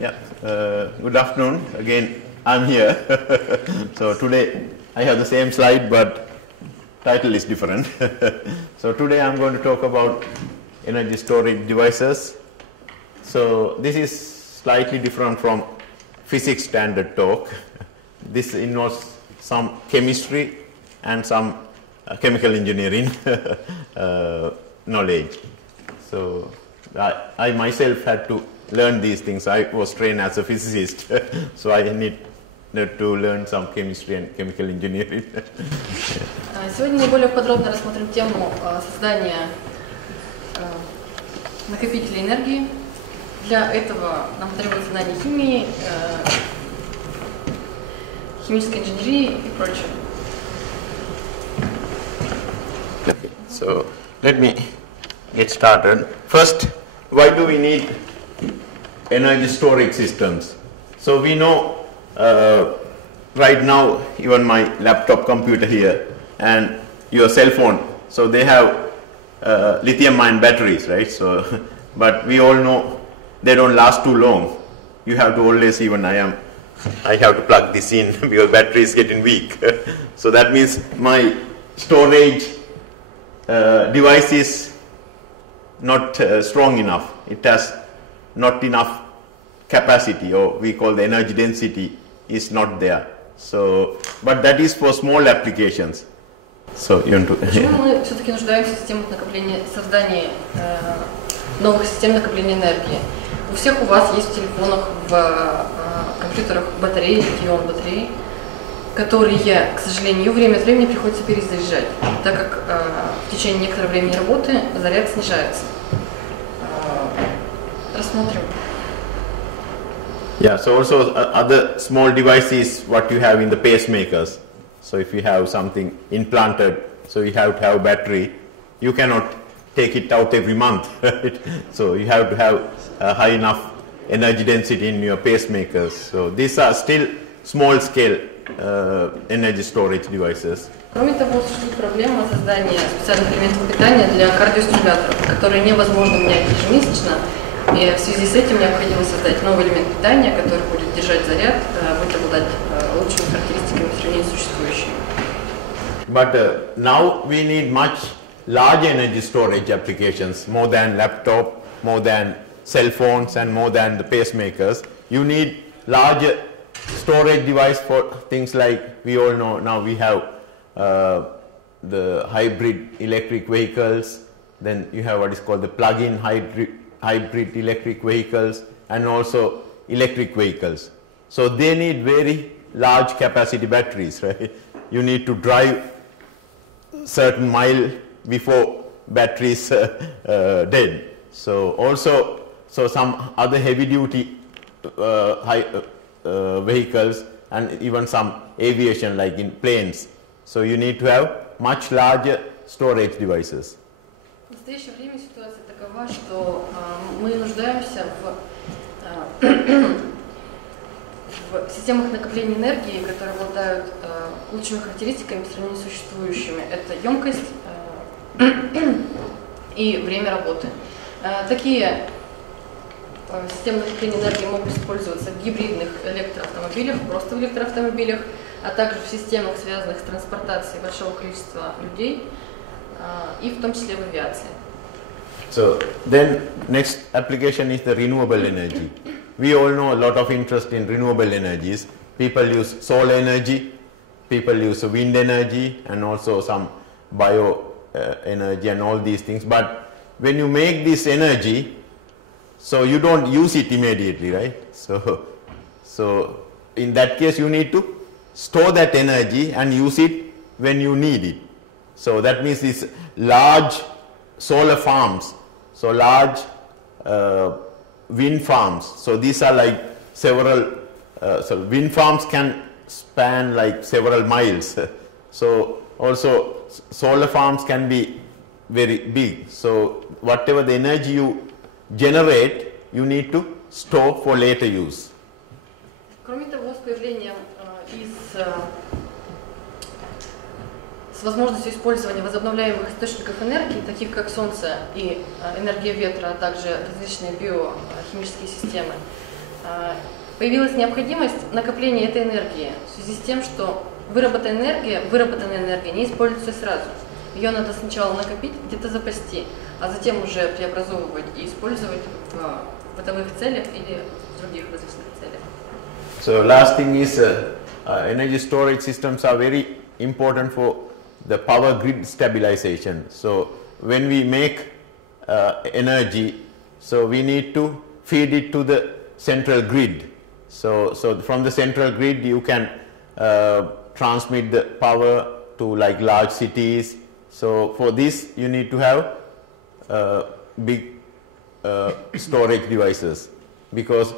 Yeah. Good afternoon. Again, I'm here. So today I have the same slide, but title is different. So today I'm going to talk about energy storage devices. So this is slightly different from physics standard talk. This involves some chemistry and some chemical engineering knowledge. So I myself had to learn these things. I was trained as a physicist, so I need to learn some chemistry and chemical engineering. Сегодня наиболее подробно рассмотрим тему создания накопителей энергии. Для этого нам требуется знание химии, химической инженерии и прочего. Okay, so let me get started. First, why do we need energy storage systems? So we know right now, even my laptop computer here and your cell phone, so they have lithium-ion batteries, right? So, but we all know they don't last too long. You have to always, even I have to plug this in because battery is getting weak. So that means my storage device is not strong enough. It has not enough capacity, or we call the energy density is not there. So, but that is for small applications. So you want to. Почему мы все-таки нуждаемся в системах накопления, создании новых систем накопления энергии? У всех у вас есть в телефонах, в компьютерах батареи, литий-ион батареи, которые, к сожалению, время от времени приходится перезаряжать, так как в течение некоторого времени работы заряд снижается. Рассмотрим. Yeah, so also other small devices what you have in the pacemakers. So if you have something implanted, so you have to have battery, you cannot take it out every month. So you have to have high enough energy density in your pacemakers. So these are still small scale energy storage devices. Кроме того, существует проблема создания специальных элементов питания для кардиостимуляторов, которые невозможно менять ежемесячно, и в связи с этим необходимо создать новый элемент питания, который будет держать заряд, будет обладать лучшими характеристиками в сравнении с существующими. But now we need much larger energy storage applications, more than laptop, more than cell phones, and more than the pacemakers. You need larger storage device for things like, we all know now we have the hybrid electric vehicles, then you have what is called the plug-in hybrid electric vehicles, and also electric vehicles. So they need very large capacity batteries, right? You need to drive certain mile before battery is dead. So also, so some other heavy duty vehicles and even some aviation like in planes. So you need to have much larger storage devices. В настоящее время ситуация такова, что мы нуждаемся в системах накопления энергии, которые обладают лучшими характеристиками по сравнению с существующими. Это емкость и время работы. Такие системы накопления энергии могут использоваться в гибридных электроавтомобилях, просто в электроавтомобилях, а также в системах, связанных с транспортацией большого количества людей, и в том числе в авиации. So then next application is the renewable energy. We all know a lot of interest in renewable energies. People use solar energy, people use wind energy, and also some bio energy and all these things. But when you make this energy, so you don't use it immediately, right? So in that case you need to store that energy and use it when you need it. So that means these large solar farms, so large wind farms. So these are like several, so wind farms can span like several miles. So also solar farms can be very big. So whatever the energy you generate, you need to store for later use. Кроме того, с появлением с возможностью использования возобновляемых источников энергии, таких как солнце и энергия ветра, а также различные биохимические системы, появилась необходимость накопления этой энергии в связи с тем, что выработанная энергия не используется сразу. Ее надо сначала накопить, где-то запасти, а затем уже преобразовывать и использовать в бытовых целях или в других различных целях. So last thing is energy storage systems are very important for the power grid stabilization. So when we make energy, so we need to feed it to the central grid. So from the central grid you can transmit the power to like large cities. So for this you need to have big storage devices, because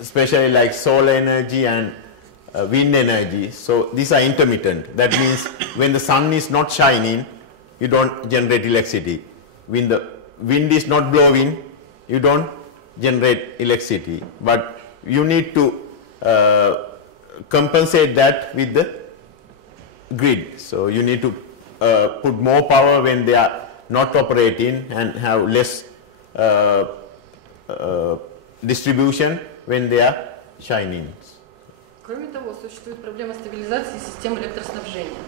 especially like solar energy and wind energy, so these are intermittent. That means when the sun is not shining, you don't generate electricity. When the wind is not blowing, you don't generate electricity. But you need to compensate that with the grid. So you need to put more power when they are not operating and have less distribution when they are shining. Кроме того, существует проблема стабилизации систем электроснабжения.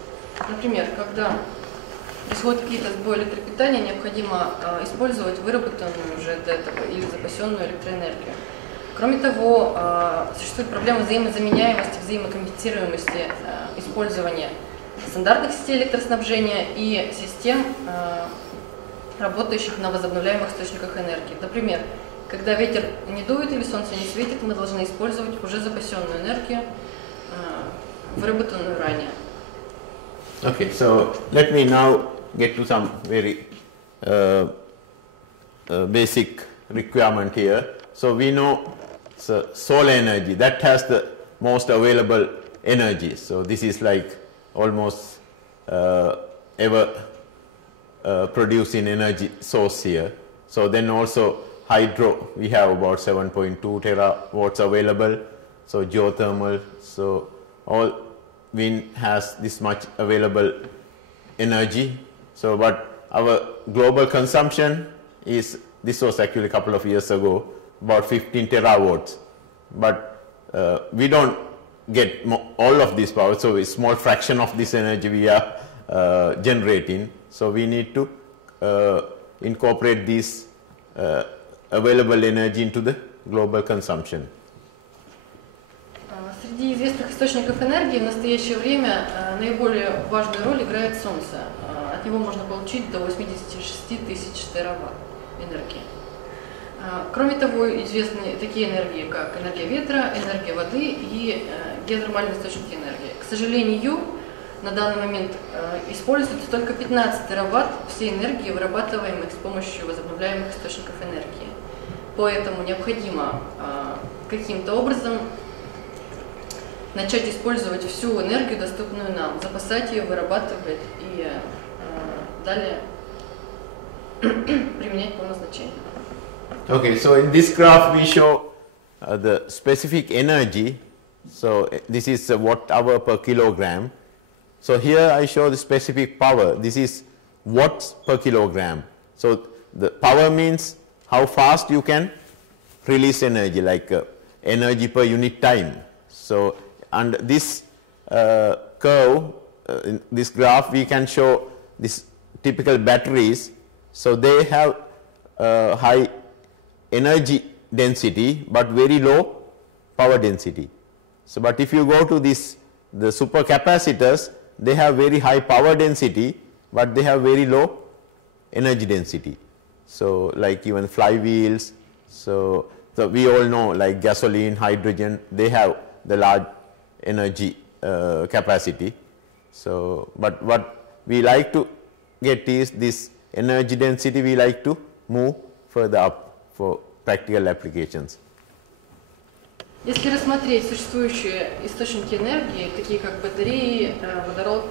Например, когда происходят какие-то сбои электропитания, необходимо использовать выработанную уже до этого или запасенную электроэнергию. Кроме того, существует проблема взаимозаменяемости, взаимокомпенсируемости использования стандартных сетей электроснабжения и систем, работающих на возобновляемых источниках энергии. Например, когда ветер не дует или солнце не светит, мы должны использовать уже запасенную энергию, выработанную ранее. Okay, so let me now get to some very basic requirement here. So we know solar energy, that has the most available energy. So this is like almost ever producing energy source here. So then also hydro, we have about 7.2 terawatts available. So geothermal, so all wind has this much available energy. So but our global consumption is, this was actually a couple of years ago, about 15 terawatts. But we don't get all of this power, so a small fraction of this energy we are generating. So we need to incorporate this available energy into the global consumption. Среди известных источников энергии в настоящее время наиболее важную роль играет Солнце. От него можно получить до 86 тысяч тераватт энергии. Кроме того, известны такие энергии, как энергия ветра, энергия воды и геотермальные источники энергии. К сожалению, на данный момент используется только 15 тераватт всей энергии, вырабатываемой с помощью возобновляемых источников энергии. Поэтому необходимо каким-то образом начать использовать всю энергию, доступную нам, запасать ее, вырабатывать и далее применять по назначению. Okay, so in this graph we show the specific energy. So this is watt-hour per kilogram. So here I show the specific power. This is watts per kilogram. So the power means how fast you can release energy, like energy per unit time. So and this curve, in this graph, we can show this typical batteries. So they have high energy density but very low power density. So but if you go to this, the supercapacitors, they have very high power density but they have very low energy density. So like even flywheels, so we all know like gasoline, hydrogen, they have the large energy capacity. So but what we like to get is this energy density, we like to move further up for practical applications. Если рассмотреть существующие источники энергии, такие как батареи, водород,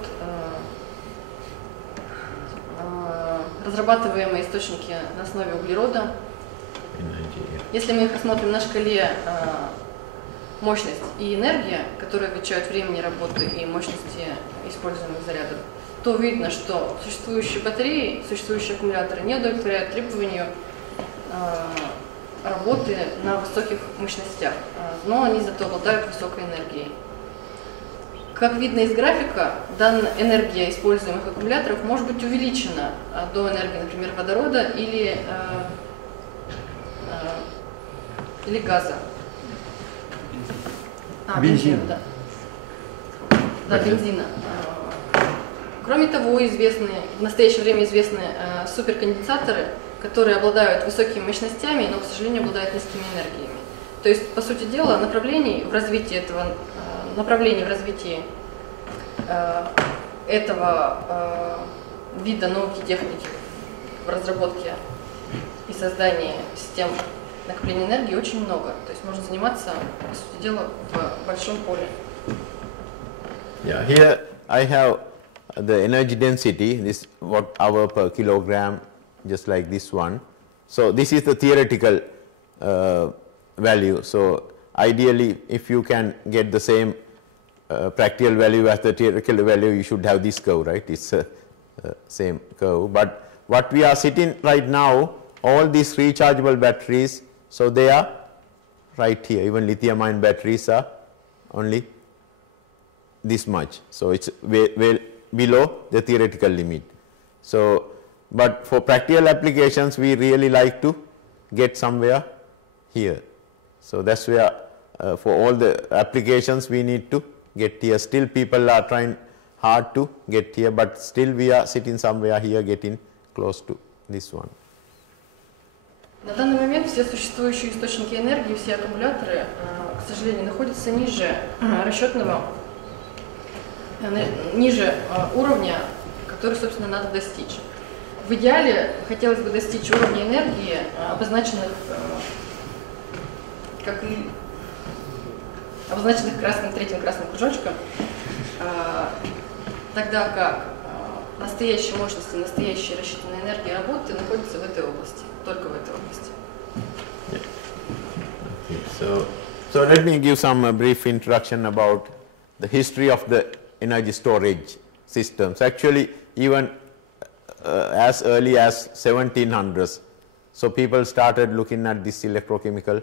разрабатываемые источники на основе углерода, если мы их рассмотрим на шкале мощность и энергия, которые отвечают времени работы и мощности используемых зарядов, то видно, что существующие батареи, существующие аккумуляторы не удовлетворяют требованию работы на высоких мощностях, но они зато обладают высокой энергией. Как видно из графика, данная энергия используемых аккумуляторов может быть увеличена до энергии, например, водорода или газа. Бензина. Да, бензина. Кроме того, в настоящее время известны суперконденсаторы, которые обладают высокими мощностями, но, к сожалению, обладают низкими энергиями. То есть, по сути дела, направлений в развитии этого вида науки и техники в разработке и создании систем накопления энергии очень много. То есть можно заниматься, по сути дела, в большом поле. Yeah, here I have the energy density, this watt-hour per kilogram, just like this one. So this is the theoretical value. So ideally, if you can get the same practical value as the theoretical value, you should have this curve, right? It's same curve. But what we are sitting right now, all these rechargeable batteries, so they are right here. Even lithium-ion batteries are only this much. So it's way below the theoretical limit. So, but for practical applications, we really like to get somewhere here. So that's where for all the applications we need to get here. Still people are trying hard to get here, but still we are sitting somewhere here getting close to this one. На данный момент все существующие источники энергии, все аккумуляторы, к сожалению, находятся ниже уровня, который, собственно, надо достичь. В идеале хотелось бы достичь уровня энергии, обозначенных третьим красным кружочком, тогда как настоящие мощности, настоящие рассчитанные энергии работы находятся в этой области, только в этой области. Yeah. So let me give some brief introduction about the history of the energy storage systems. Actually, even as early as 1700s, so people started looking at this electrochemical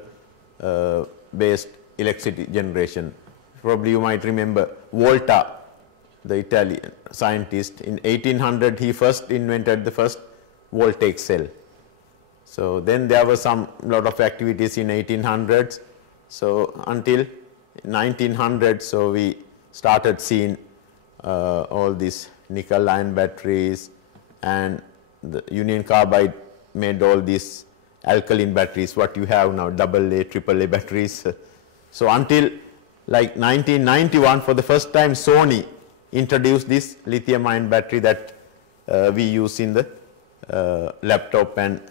based electricity generation. Probably you might remember Volta, the Italian scientist. In 1800 he first invented the first voltaic cell. So then there was lot of activities in 1800s. So until 1900, so we started seeing all these nickel ion batteries, and the Union Carbide made all these alkaline batteries, what you have now, AA, AAA batteries. So until like 1991, for the first time, Sony introduced this lithium ion battery that we use in the laptop and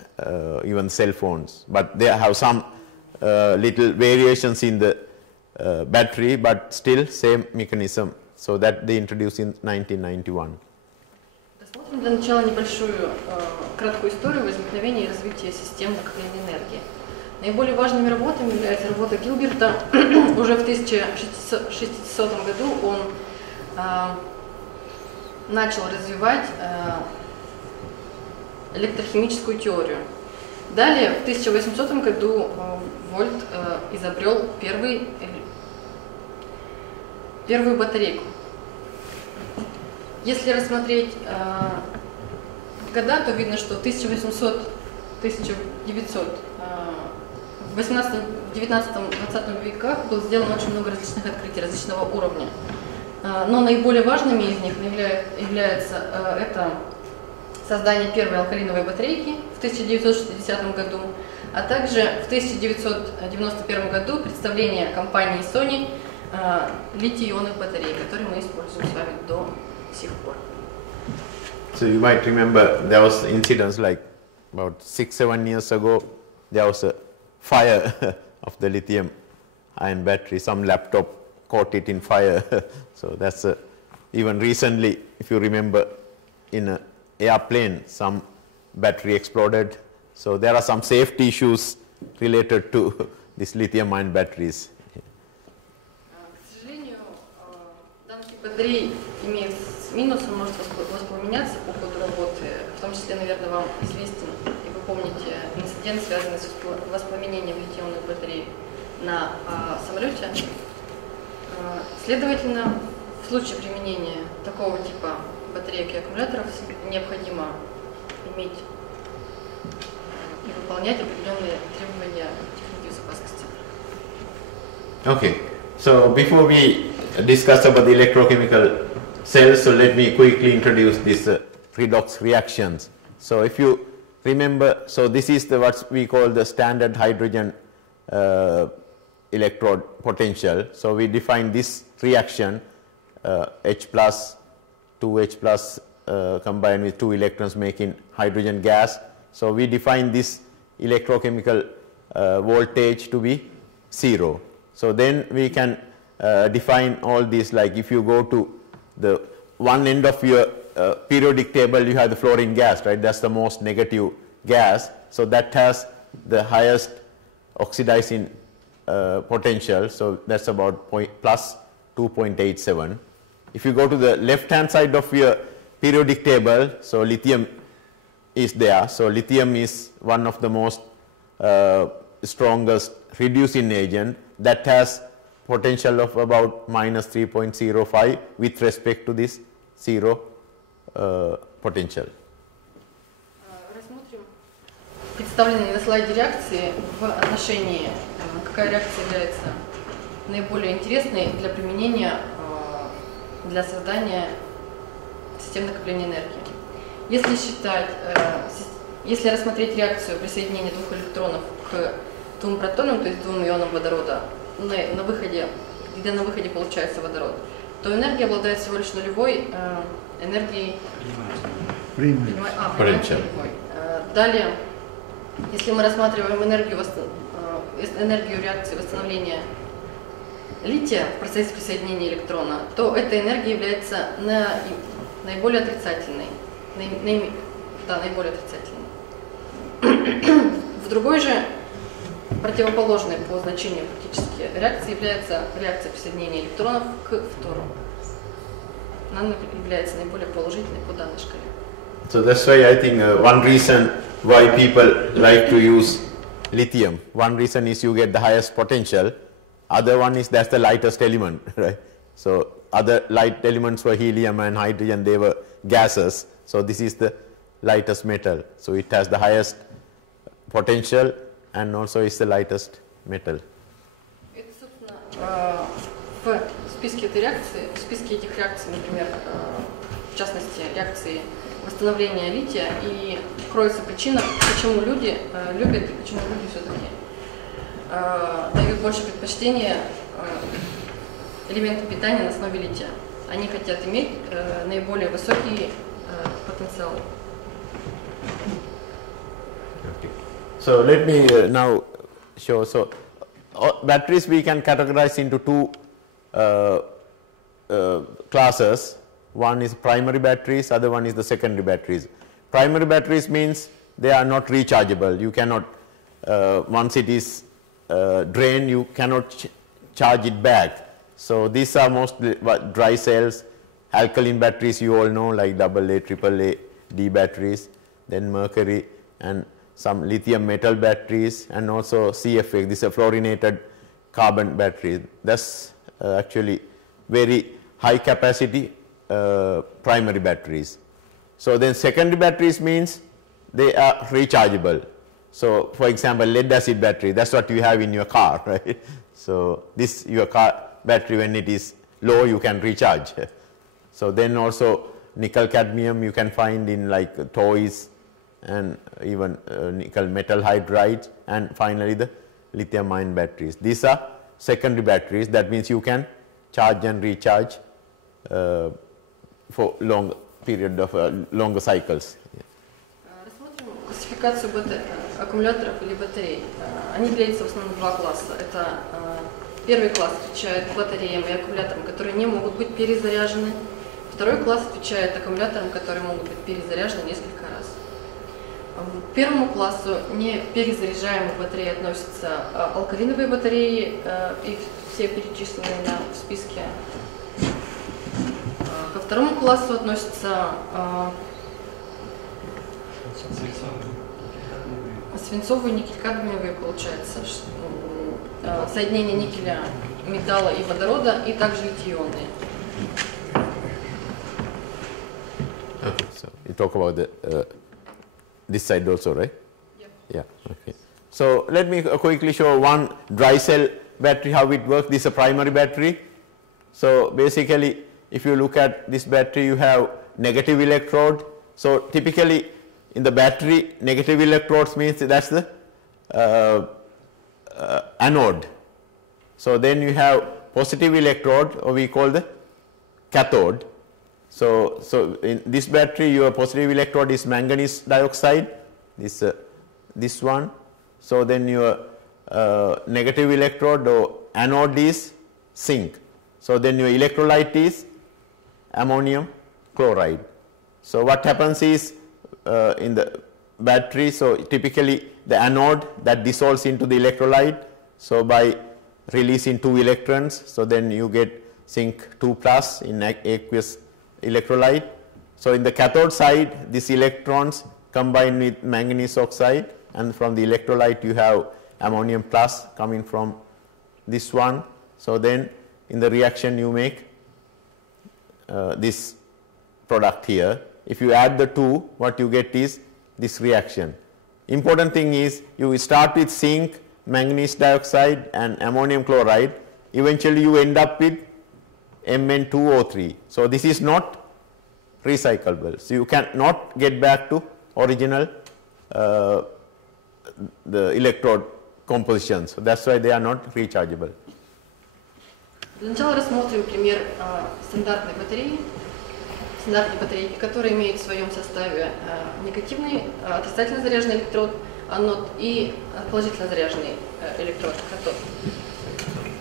even cell phones. But they have some little variations in the battery, but still same mechanism. So that they introduced in 1991. Рассмотрим для начала небольшую краткую историю возникновения и развития систем накопления энергии. Наиболее важными работами является работа Гилберта. Уже в 1600 году он начал развивать электрохимическую теорию. Далее, в 1800 году Вольт изобрел первую батарейку. Если рассмотреть года, то видно, что в 1800-1900, в 18-19-20 веках было сделано очень много различных открытий различного уровня. Но наиболее важными из них является это создание первой алкалиновой батарейки в 1960 году, а также в 1991 году представление компании Sony литий-ионных батарей, которые мы используем с вами до сих пор. So you might remember there was incidents like about 6-7 years ago, there was a fire of the lithium ion battery. Some laptop caught it in fire. So that's even recently, if you remember, in an airplane, some battery exploded. So there are some safety issues related to these lithium-ion batteries. К сожалению, данный тип батарей имеет минус, он может воспламеняться по ходу работы. В том числе, наверное, вам известен, и вы помните инцидент, связанный с воспламенением литиевных батарей на самолете. Следовательно, в случае применения такого типа батареек и аккумуляторов необходимо иметь и выполнять определенные требования техники безопасности. Okay, so before we discuss about the electrochemical cells, so let me quickly introduce these redox reactions. So if you remember, so this is the what we call the standard hydrogen electrode potential. So we define this reaction H plus 2H plus combined with 2 electrons making hydrogen gas. So we define this electrochemical voltage to be 0. So then we can define all these, like if you go to the one end of your periodic table, you have the fluorine gas, right? That's the most negative gas. So that has the highest oxidizing potential. So that's about plus 2.87. If you go to the left hand side of your periodic table, so lithium is there. So lithium is one of the most strongest reducing agent that has potential of about minus 3.05 with respect to this 0 potential. Рассмотрим представленные на слайде реакции в отношении, какая реакция является наиболее интересной для применения для создания систем накопления энергии. Если рассмотреть реакцию присоединения двух электронов к двум протонам, то есть двум ионам водорода, на выходе, где на выходе получается водород, то энергия обладает всего лишь нулевой энергией. Далее, если мы рассматриваем энергию реакции восстановления лития в процессе присоединения электрона, то эта энергия является наиболее отрицательной. Наиболее отрицательной. В другой же, противоположной по значению практически реакции является реакция присоединения электронов к фтору. Она является наиболее положительной по данной шкале. So that's why I think one reason why people like to use lithium. One reason is you get the highest potential. Other one is that's the lightest element, right? So other light elements were helium and hydrogen, they were gases. So this is the lightest metal. So it has the highest potential and also is the lightest metal. Это, собственно, в списке этой реакции, в списке этих реакций, например, в частности, реакции восстановления лития, и кроется причина, почему люди любят и почему люди все-таки дают больше предпочтения элементам питания на основе лития. Они хотят иметь наиболее высокий потенциал. Okay. So let me now show. So batteries we can categorize into two classes. One is primary batteries, other one is the secondary batteries. Primary batteries means they are not rechargeable. You cannot, once it is drained, you cannot charge it back. So these are mostly dry cells. Alkaline batteries you all know, like AA, AAA, D batteries, then mercury and some lithium metal batteries, and also CFA, this is a fluorinated carbon battery. That's actually very high capacity primary batteries. So then secondary batteries means they are rechargeable. So for example, lead acid battery, that's what you have in your car, right? So this your car battery, when it is low, you can recharge. So then also nickel cadmium you can find in like toys and even nickel metal hydride, and finally the lithium ion batteries. These are secondary batteries. That means you can charge and recharge for long period of longer cycles. Рассмотрим классификацию аккумуляторов или батарей. Они делятся в основном на два класса. Это первый класс отвечает батареям и аккумуляторам, которые не могут быть перезаряжены. Второй класс отвечает аккумуляторам, которые могут быть перезаряжены несколько раз. К первому классу не перезаряжаемых батарей относятся алкалиновые батареи, их все перечислены в списке. Ко второму классу относятся свинцовые, никель-кадмиевые, получается, соединение никеля, металла и водорода, и также литий-ионные. Okay, so you talk about the this side also, right? Yeah. Okay. So let me quickly show one dry cell battery, how it works. This is a primary battery. So basically, if you look at this battery, you have negative electrode. So typically in the battery, negative electrodes means that's the anode. So then you have positive electrode, or we call the cathode. So in this battery, your positive electrode is manganese dioxide, this one. So then your negative electrode or anode is zinc. So then your electrolyte is ammonium chloride. So what happens is in the battery, so typically the anode that dissolves into the electrolyte, so by releasing 2 electrons, so then you get zinc 2 plus in aqueous electrolyte. So in the cathode side, these electrons combine with manganese oxide, and from the electrolyte you have ammonium plus coming from this one. So then in the reaction you make this product here. If you add the two, what you get is this reaction. Important thing is you start with zinc, manganese dioxide and ammonium chloride. Eventually you end up with Mn2O3. So this is not recyclable. So you cannot get back to original the electrode composition. So that's why they are not rechargeable. Для начала рассмотрим пример стандартной батарейки, которая имеет в своем составе негативный, отрицательно заряженный электрод, анод, и положительно заряженный электрод, катод.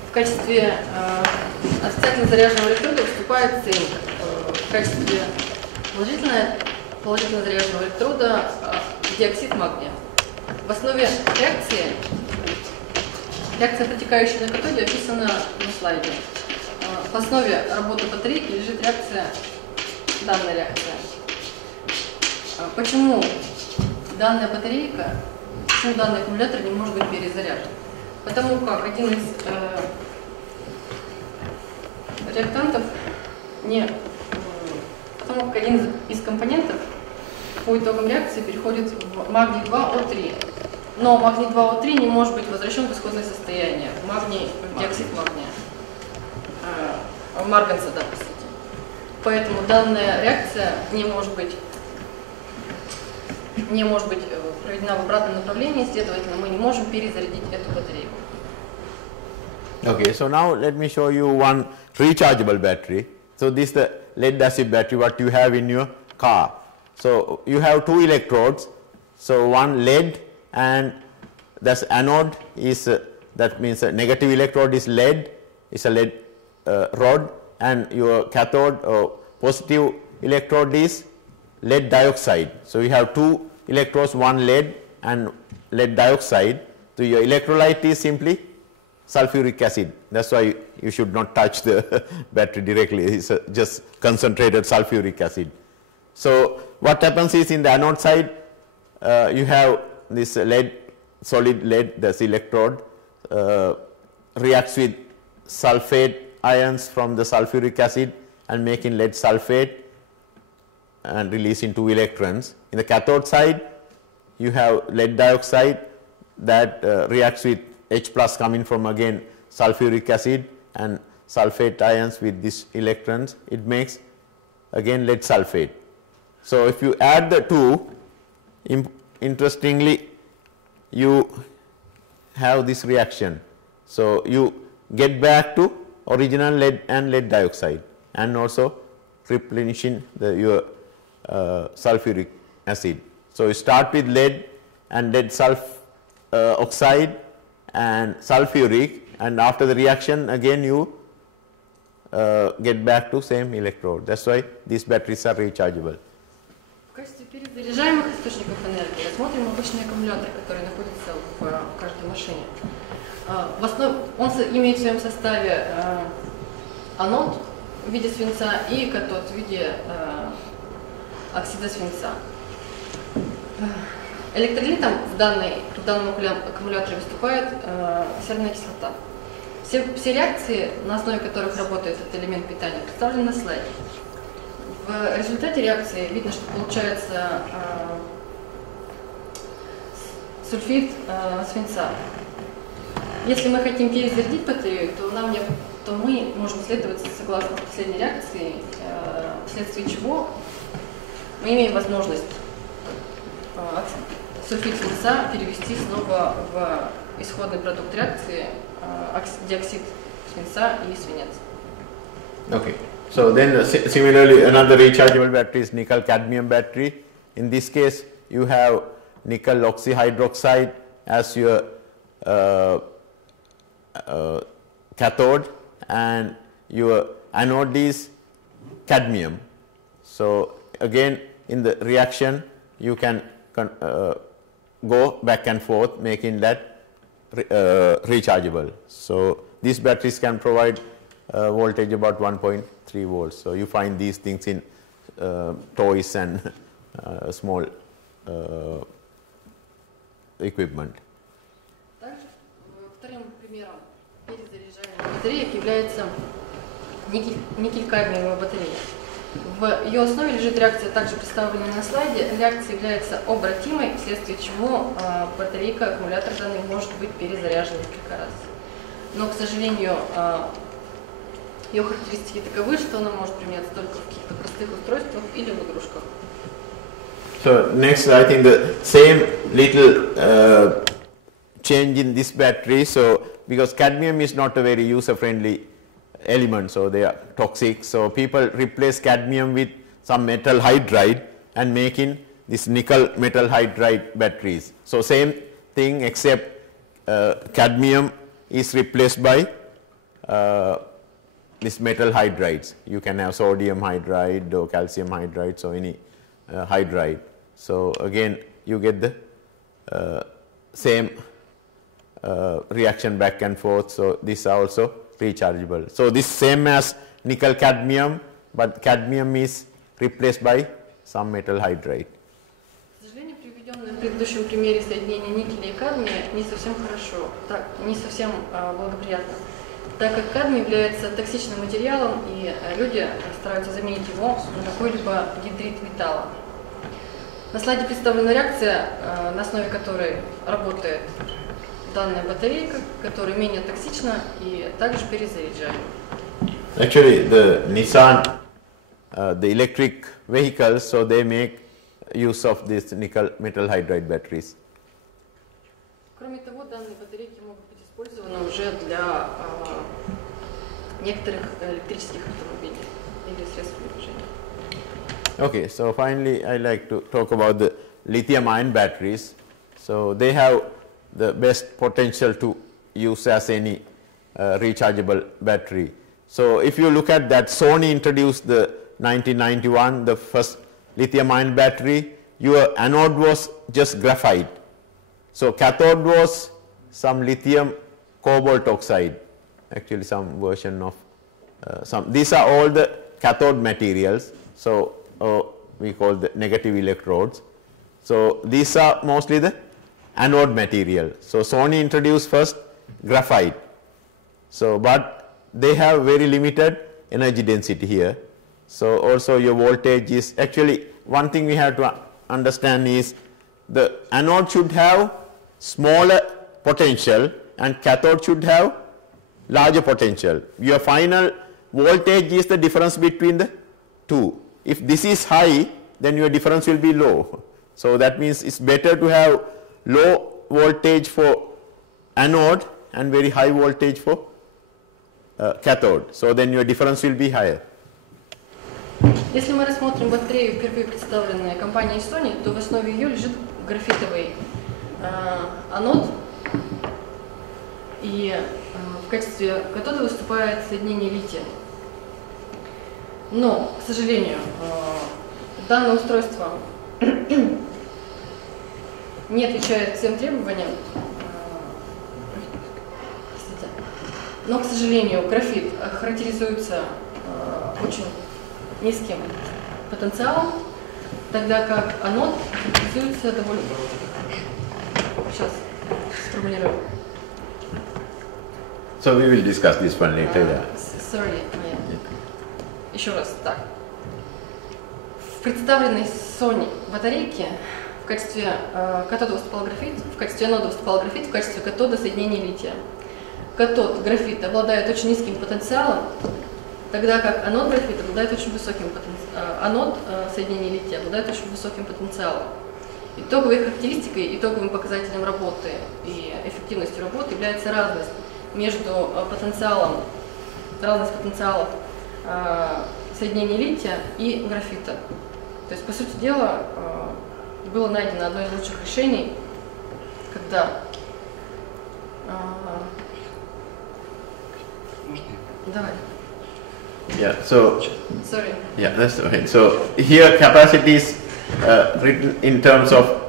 В качестве отрицательно заряженного электрода выступает цинк. В качестве положительно заряженного электрода диоксид магния. В основе реакция, протекающая на катоде, описана на слайде. В основе работы батарейки лежит данная реакция. Почему данная батарейка, почему данный аккумулятор не может быть перезаряжен? Потому как один из компонентов по итогам реакции переходит в магний-2О3. Но магний-2О3 не может быть возвращен в исходное состояние, диоксид магния, марганца, да, простите. Поэтому данная реакция не может быть проведена в обратном направлении, следовательно, мы не можем перезарядить эту батарейку. Okay, so now let me show you one rechargeable battery. So this is the lead acid battery what you have in your car. So you have 2 electrodes, so one lead, and that's anode is that means a negative electrode is lead, is a lead rod, and your cathode or positive electrode is lead dioxide. So you have 2 electrodes, one lead and lead dioxide. So your electrolyte is simply sulfuric acid. That's why you should not touch the battery directly. It's just concentrated sulfuric acid. So what happens is in the anode side you have this solid lead, this electrode reacts with sulfate ions from the sulfuric acid and making lead sulfate and releasing 2 electrons. In the cathode side you have lead dioxide that reacts with H plus coming from again sulfuric acid and sulfate ions with these electrons. It makes again lead sulfate. So if you add the two, interestingly you have this reaction. So you get back to original lead and lead dioxide, and also replenishing your sulfuric acid. So you start with lead and lead oxide and sulfuric, and after the reaction again you get back to same electrode. That's why these batteries are rechargeable. В качестве перезаряжаемых источников энергии рассмотрим обычный аккумулятор, который находится в каждой машине. В основе он имеет в своем составе анод, в виде свинца и катод в виде оксида свинца. Электролитом в данном аккумуляторе выступает серная кислота. Все реакции, на основе которых работает этот элемент питания, представлены на слайде. В результате реакции видно, что получается сульфид свинца. Если мы хотим перезарядить батарею, то мы можем следовать согласно последней реакции, вследствие чего мы имеем возможность сульфид свинца перевести снова в исходный продукт реакции диоксид свинца и свинец. Okay. So then similarly another rechargeable battery is nickel cadmium battery. In this case you have nickel oxyhydroxide as your cathode and your anode is cadmium. So again in the reaction you can go back and forth making that rechargeable. So these batteries can provide voltage about 1.3 volts. So you find these things in toys and small equipment. Также вторым примером перезаряжаемой батареек является никель-кадмиевая батарея. В ее основе лежит реакция, также представленная на слайде. Реакция является обратимой, вследствие чего батарейка, аккумулятор данный может быть перезаряжен несколько раз. Но, к сожалению, ее характеристики таковы, что она может применяться только в каких-то простых устройствах или в игрушках. So next I think the same little change in this battery. So because cadmium is not a very user-friendly element, so they are toxic. So people replace cadmium with some metal hydride and making this nickel metal hydride batteries. So same thing except cadmium is replaced by this metal hydrides. You can have sodium hydride or calcium hydride, so any hydride. So again you get the same reaction back and forth. So these are also rechargeable. So this same as nickel cadmium, but cadmium is replaced by some metal hydride. К сожалению, приведенное в предыдущем примере соединение никеля и кадмия не совсем хорошо, не совсем благоприятно, так как кадмий является токсичным материалом, и люди стараются заменить его на какой-либо гидрид металла. На слайде представлена реакция, на основе которой работает данная батарейка, которая менее токсична и также перезаряжаема. Actually, the Nissan, the electric vehicles, so they make use of these nickel metal hydride batteries. Кроме того, данные батарейки могут быть использованы уже для некоторых электрических автомобилей или средств передвижения. Okay, so finally I like to talk about the lithium-ion batteries. So they have the best potential to use as any rechargeable battery. So if you look at that, Sony introduced the 1991, the first lithium-ion battery. Your anode was just graphite. So cathode was some lithium cobalt oxide, actually some version of these are all the cathode materials. So we call the negative electrodes. So these are mostly the anode material. So Sony introduced first graphite. So but they have very limited energy density here. So also your voltage is actually one thing we have to understand is the anode should have smaller potential and cathode should have larger potential. Your final voltage is the difference between the two. If this is high, then your difference will be low. So that means it's better to have low voltage for anode and very high voltage for cathode. So then your difference will be higher. Если мы рассмотрим батарею, впервые представленную компанией Sony, то в основе ее лежит графитовый анод, и в качестве катода выступает соединение лития. Но, к сожалению, данное устройство не отвечает всем требованиям. Но, к сожалению, графит характеризуется очень низким потенциалом, тогда как анод характеризуется довольно... Сейчас сформулирую. So we will discuss this one later. Sorry, еще раз, так. В представленной Sony батарейке в качестве катода выступал графит, в качестве анода выступал графит, в качестве катода соединение лития. Катод графит обладает очень низким потенциалом, тогда как анод графит обладает очень высоким потенциалом. Анод соединения лития обладает очень высоким потенциалом. Итоговой характеристикой, итоговым показателем работы и эффективностью работы является разность между потенциалом, разность потенциалов соединения лития и графита. То есть, по сути дела, было найдено одно из лучших решений, когда давай. Yeah, so Sorry. Yeah, that's okay. So here capacity is written in terms of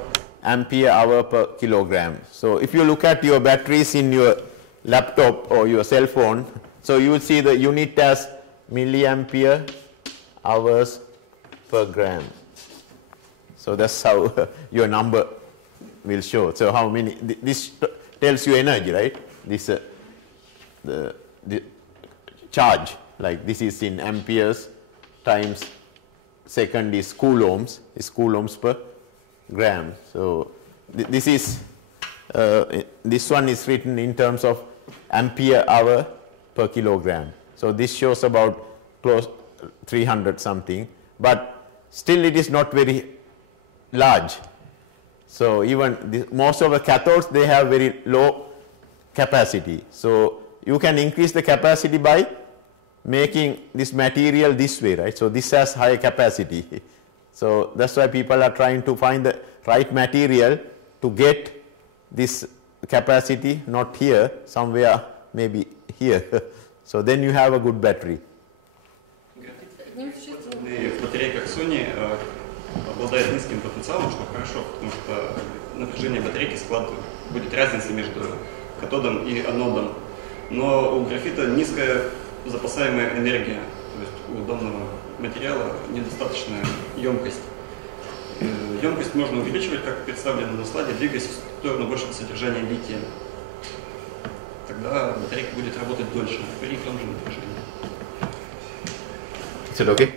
ampere hour per kilogram. So if you look at your batteries in your laptop or your cell phone, so you will see the unit as milliampere hours per gram. So that's how your number will show. So how many, this tells you energy, right? This the charge, like this is in amperes times second is coulombs per gram. So this is this one is written in terms of ampere hour per kilogram. So this shows about close 300 something, but still it is not very large. So even most of the cathodes, they have very low capacity. So you can increase the capacity by making this material this way, right? So this has high capacity. So that's why people are trying to find the right material to get this capacity, not here, somewhere maybe here. So then you have a good battery. В батарейках Sony обладает низким потенциалом, что хорошо, потому что напряжение батарейки будет разница между катодом и анодом. Но у графита низкая запасаемая энергия, то есть у данного материала недостаточная емкость. Емкость можно увеличивать, как представлено на слайде, двигаясь в сторону большего содержания лития. Тогда батарейка будет работать дольше при том же напряжении. Is it okay?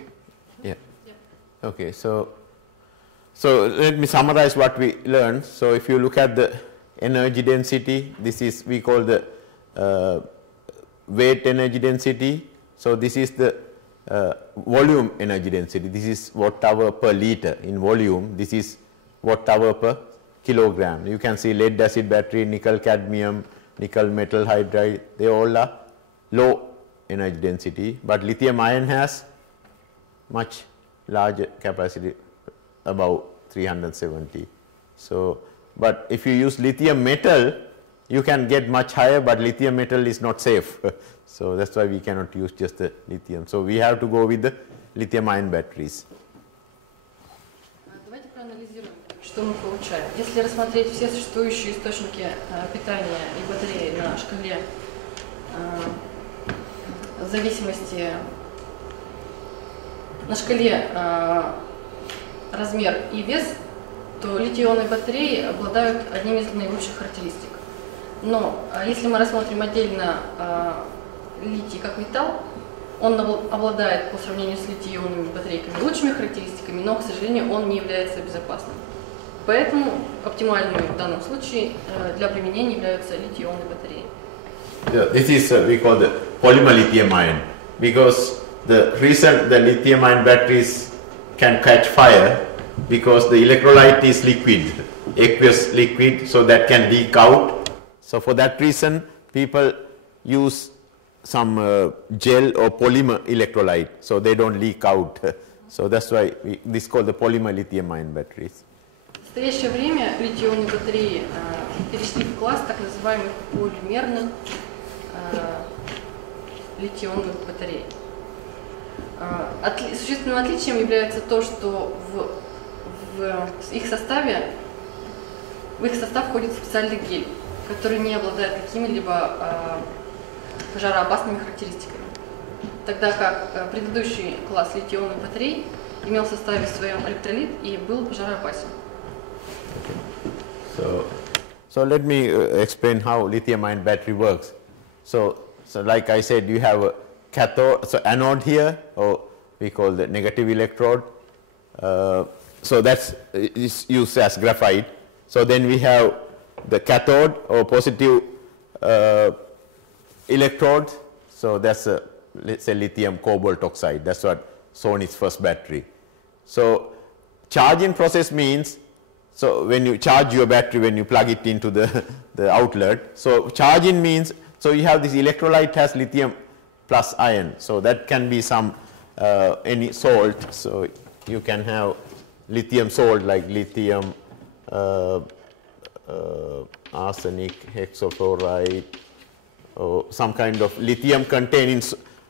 Yeah. Okay, so let me summarize what we learned. So if you look at the energy density, this is we call the weight energy density. So this is the volume energy density. This is watt-hour per liter in volume. This is watt-hour per kilogram. You can see lead acid battery, nickel cadmium, nickel metal hydride, they all are low energy density, but lithium ion has much larger capacity, about 370. So, but if you use lithium metal, you can get much higher, but lithium metal is not safe. So that's why we cannot use just the lithium. So we have to go with the lithium ion batteries. Давайте проанализируем, что мы получаем. Если рассмотреть все существующие источники питания и батареи на шкале зависимости, на шкале размер и вес, то литий-ионные батареи обладают одними из наилучших характеристик. Но если мы рассмотрим отдельно литий как металл, он обладает по сравнению с литий-ионными батарейками лучшими характеристиками, но, к сожалению, он не является безопасным. Поэтому оптимальными в данном случае для применения являются литий-ионные батареи. This is we call the polymer lithium ion, because the reason the lithium ion batteries can catch fire because the electrolyte is liquid, aqueous liquid, so that can leak out. So for that reason, people use some gel or polymer electrolyte, so they don't leak out. So that's why this is called the polymer lithium ion batteries. В настоящее время литий-ионные батареи перешли в класс так называемых полимерных литий-ионных батарей. Существенным отличием является то, что в их состав входит специальный гель, который не обладает какими-либо пожароопасными характеристиками. тогда как предыдущий класс литий-ионных батарей имел в составе своем электролит и был пожароопасен. So let me explain how lithium-ion battery works. So like I said, you have a cathode, so anode here, or we call the negative electrode. So that's is used as graphite. So then we have the cathode or positive electrode. So that's let's say lithium cobalt oxide. That's what Sony's first battery. So charging process means, so when you charge your battery, when you plug it into the outlet, so charging means, so you have this electrolyte has lithium plus ion, so that can be some any salt, so you can have lithium salt like lithium arsenic, hexafluoride, or some kind of lithium containing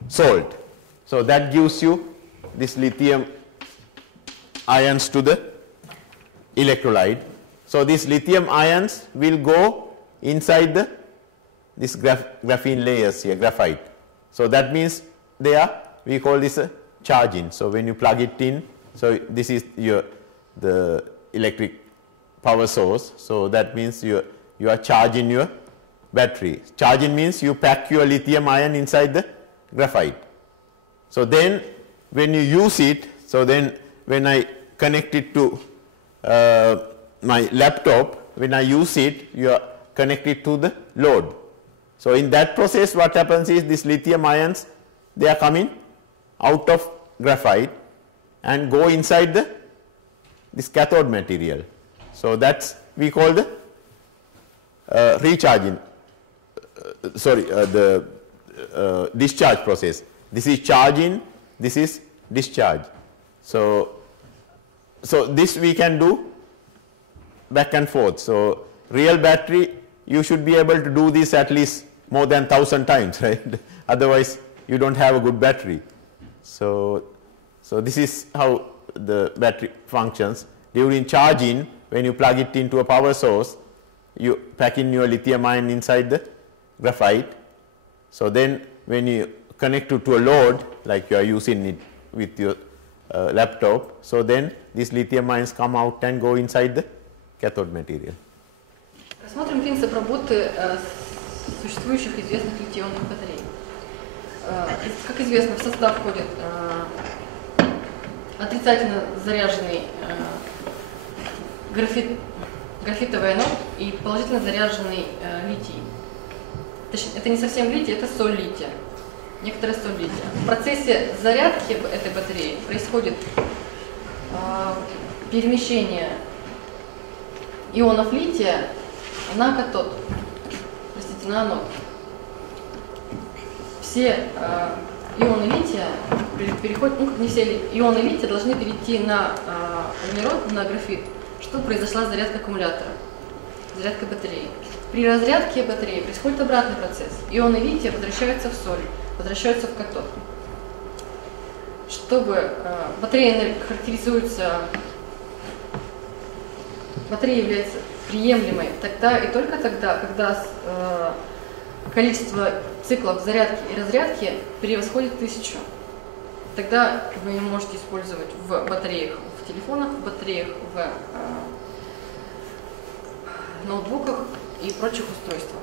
salt. So that gives you this lithium ions to the electrolyte. So these lithium ions will go inside this graphene layers here, graphite. So that means they are, we call this a charging. So when you plug it in, so this is the electric power source. So that means you are charging your battery. Charging means you pack your lithium ion inside the graphite. So then when you use it, so then when I connect it to my laptop, when I use it, you are connected to the load. So in that process, what happens is these lithium ions, they are coming out of graphite and go inside this cathode material. So that's we call the recharging, the discharge process. This is charging, this is discharge. So this we can do back and forth. So real battery, you should be able to do this at least more than 1,000 times, right? Otherwise you don't have a good battery. So this is how the battery functions. During charging, when you plug it into a power source, you pack in your lithium ion inside the graphite. So then when you connect it to a load, like you are using it with your laptop, so then these lithium ions come out and go inside the cathode material. Рассмотрим принцип работы существующих известных литий-ионных батарей. Как известно, в состав входит отрицательно заряженный графитовый анод и положительно заряженный литий. Точнее, это не совсем литий, это соль лития. Некоторая соль лития. В процессе зарядки этой батареи происходит перемещение ионов лития на катод, простите, на анод. Все ионы лития переходят, ну, не все ионы лития должны перейти на углерод, на графит, чтобы произошла зарядка аккумулятора, зарядка батареи. При разрядке батареи происходит обратный процесс. Ионы лития возвращаются в соль, возвращаются в катод. Чтобы батарея характеризуется, батарея является приемлемой тогда и только тогда, когда количество циклов зарядки и разрядки превосходит 1000. Тогда вы ее можете использовать в батареях в телефонах, в батареях в ноутбуках и прочих устройствах.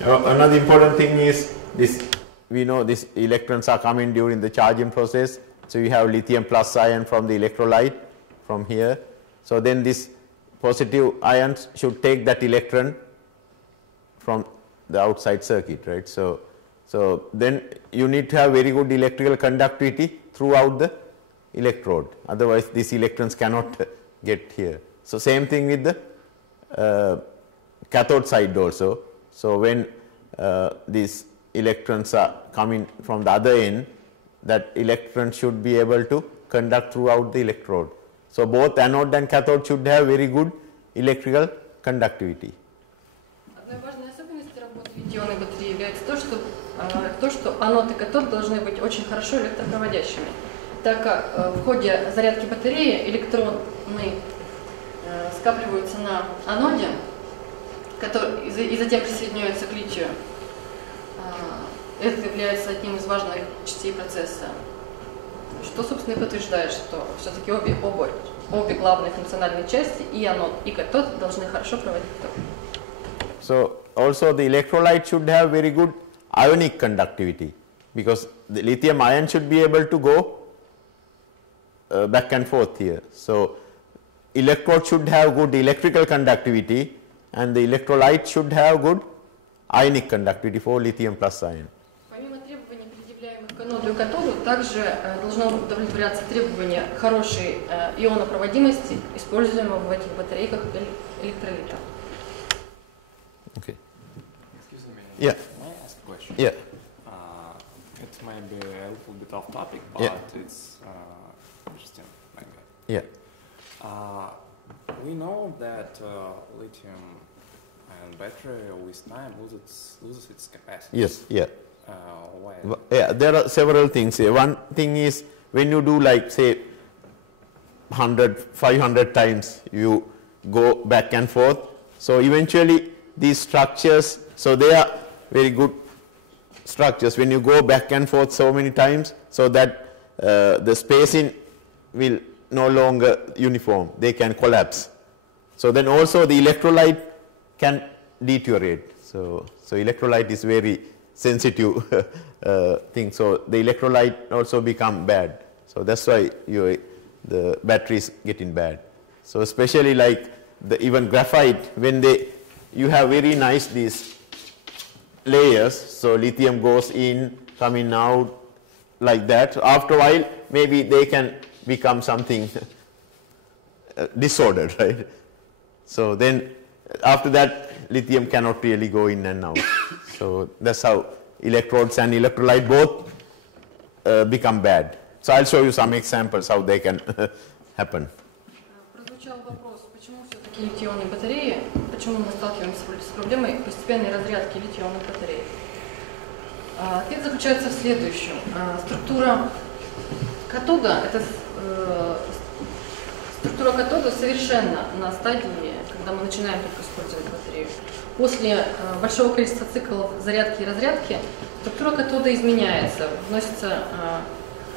Another important thing is this. We know these electrons are coming during the charging process. So you have lithium plus ion from the electrolyte from here. So then this positive ions should take that electron from the outside circuit, right? So then you need to have very good electrical conductivity throughout the electrode. Otherwise, these electrons cannot get here. So same thing with the cathode side also. So when these electrons are coming from the other end, that electron should be able to conduct throughout the electrode. So both anode and cathode should have very good electrical conductivity. Одной важной особенностью работы литий-ионной батареи является то, что анод и катод должны быть очень хорошо электропроводящими, так как в ходе зарядки батареи электроны скапливаются на аноде, и затем присоединяются к литию. это является одним из важных частей процесса. Что, собственно, и подтверждает, что все-таки обе главные функциональные части, и анод, и катод, должны хорошо проводить ток. So also the electrolyte should have very good ionic conductivity, because the lithium ion should be able to go back and forth here. So electrode should have good electrical conductivity, and the electrolyte should have good ionic conductivity for lithium plus ion. Помимо требований, предъявляемых к аноду и катоду, также должно удовлетворяться требование хорошей ионопроводимости, используемого в этих батарейках электролита. Okay. Excuse me. Yeah. May I ask a question? Yeah. It may be a little bit off topic, but Yeah. it's interesting. Like that. Yeah. We know that lithium-ion battery with time loses its capacity. Yes. Yeah. Why? Yeah. There are several things here. One thing is when you do like say 100, 500 times, you go back and forth. So eventually these structures, so they are very good structures. When you go back and forth so many times, so that the spacing will no longer uniform, they can collapse. So then also the electrolyte can deteriorate. So electrolyte is very sensitive thing. So the electrolyte also become bad. So that's why the batteries getting bad. So especially like even graphite, when you have very nice these layers, so lithium goes in, coming out like that. So after a while, maybe they can become something disordered, right? So then after that, lithium cannot really go in and out. So that's how electrodes and electrolyte both become bad. So I'll show you some examples how they can happen. Прозвучал вопрос, почему все-таки литий-ионные батареи, почему мы сталкиваемся с проблемой постепенной разрядки литий-ионных батарей. Ответ заключается в следующем. Структура катода, структура катода совершенно на стадии, когда мы начинаем только использовать батарею. После большого количества циклов зарядки и разрядки структура катода изменяется, вносится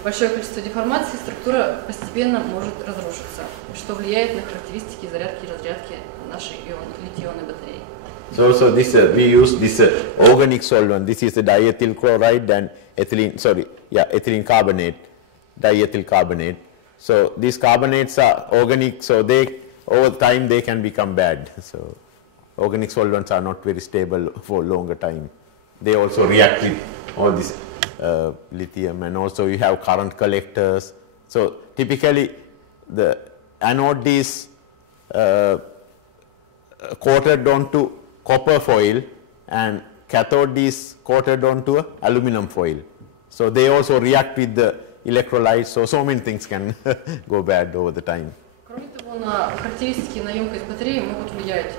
большое количество деформаций, структура постепенно может разрушиться, что влияет на характеристики зарядки и разрядки нашей литий-ионной батареи. So this we use this organic solvent. This is the diethyl chloride and ethylene carbonate, diethyl carbonate. So these carbonates are organic, so they over time they can become bad. So organic solvents are not very stable for longer time. They also react with all this lithium, and also you have current collectors. So typically the anode is coated onto copper foil and cathode is coated onto aluminum foil. So they also react with the electrolytes, so many things can go bad over the time. Кроме того, на характеристики на емкость батареи могут влиять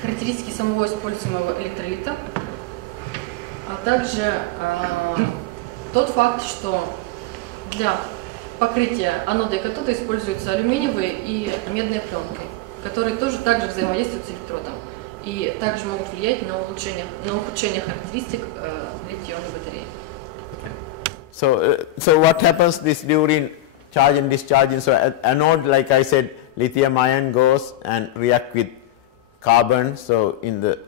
характеристики самого используемого электролита, а также тот факт, что для покрытия анода и катода используются алюминиевые и медные пленки, которые тоже также взаимодействуют с электродом и также могут влиять на ухудшение характеристик литий-ионной батареи. So what happens this during charge and discharging? So anode, like I said, lithium ion goes and react with carbon, so in the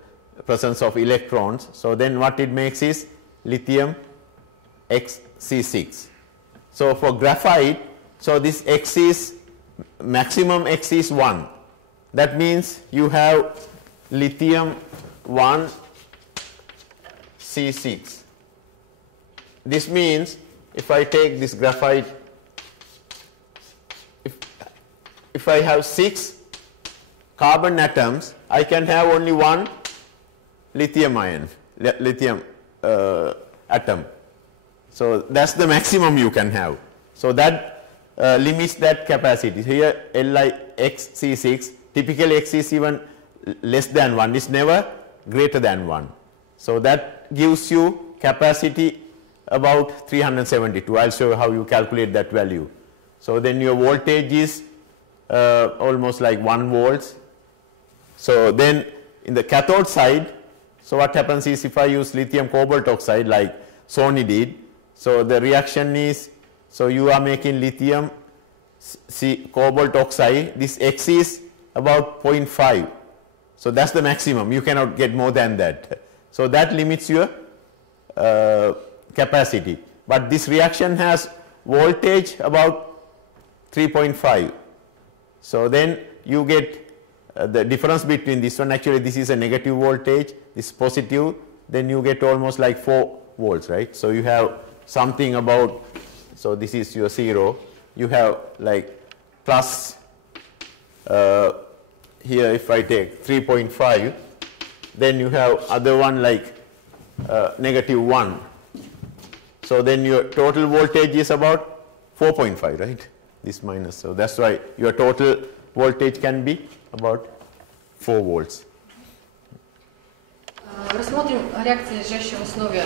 presence of electrons. So then what it makes is lithium Xc6. So for graphite, so this X is maximum X is 1. That means you have lithium 1 C6. This means if I take this graphite, if I have 6 carbon atoms, I can have only one lithium atom. So that's the maximum you can have. So that limits that capacity. Here LiXC6, typically X is even less than 1, it's never greater than 1. So that gives you capacity about 372. I'll show you how you calculate that value. So then your voltage is almost like 1 volts. So then in the cathode side, So what happens is if I use lithium cobalt oxide like Sony did, so the reaction is, so you are making lithium cobalt oxide, this X is about 0.5. So that's the maximum, you cannot get more than that. So that limits your capacity. But this reaction has voltage about 3.5. So then you get the difference between this one, actually this is a negative voltage, this is positive, then you get almost like 4 volts, right? So you have something about, so this is your 0, you have like plus, here if I take 3.5, then you have other one like negative 1. So then your total voltage is about 4.5, right? This minus, so that's why your total voltage can be about 4 volts. Рассмотрим реакции, лежащие в основе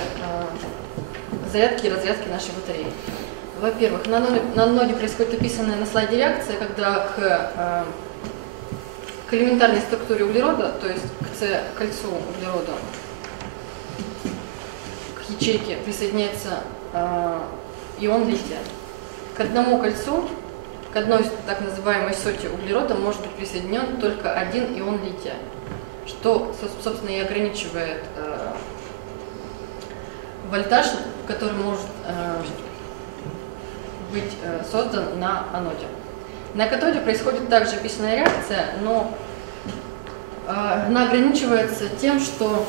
зарядки и разрядки нашей батареи. Во-первых, на аноде происходит описанная на слайде реакция, когда к элементарной структуре углерода, то есть к кольцу углерода, к ячейке присоединяется ион лития. К одному кольцу, к одной так называемой соте углерода может быть присоединен только один ион лития, что, собственно, и ограничивает вольтаж, который может быть создан на аноде. На катоде происходит также описанная реакция, но она ограничивается тем, что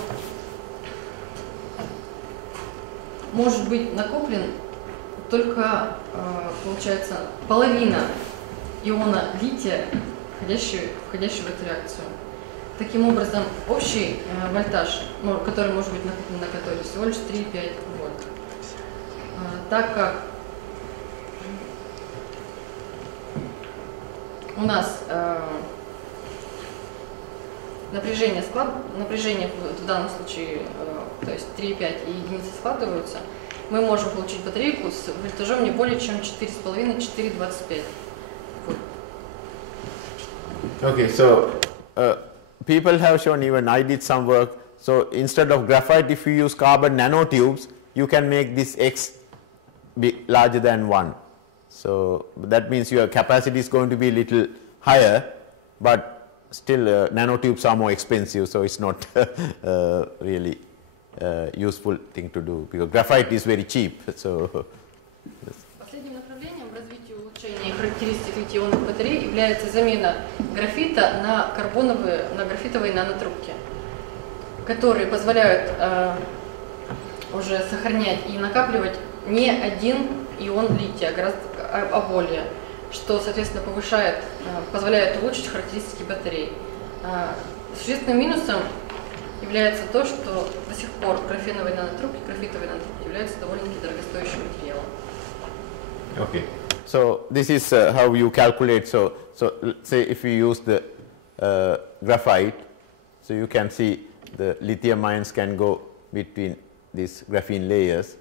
может быть накоплен только, получается, половина иона лития, входящего в эту реакцию. Таким образом, общий вольтаж, который может быть накоплен на катоде, всего лишь 3,5 вольт. Так как у нас напряжение в данном случае, то есть 3,5 и единицы складываются, мы можем получить батарейку с вольтажом не более чем 4,5-4,25. Okay, so people have shown, even I did some work, so instead of graphite, if you use carbon nanotubes, you can make this X be larger than 1. So that means your capacity is going to be a little higher, but still nanotubes are more expensive, so it's not really useful thing to do, because graphite is very cheap. So последним направлением в развитии улучшения характеристик литий-ионных батарей является замена графита на графитовые нанотрубки, которые позволяют уже сохранять и накапливать не один ион лития, а более, что, соответственно, позволяет улучшить характеристики батарей. Существенным минусом является то, что до сих пор графитовые нанотрубки являются довольно-таки дорогостоящим материалом. Okay, so this is how you calculate. So say if you use the graphite, so you can see the lithium ions can go between these graphene layers.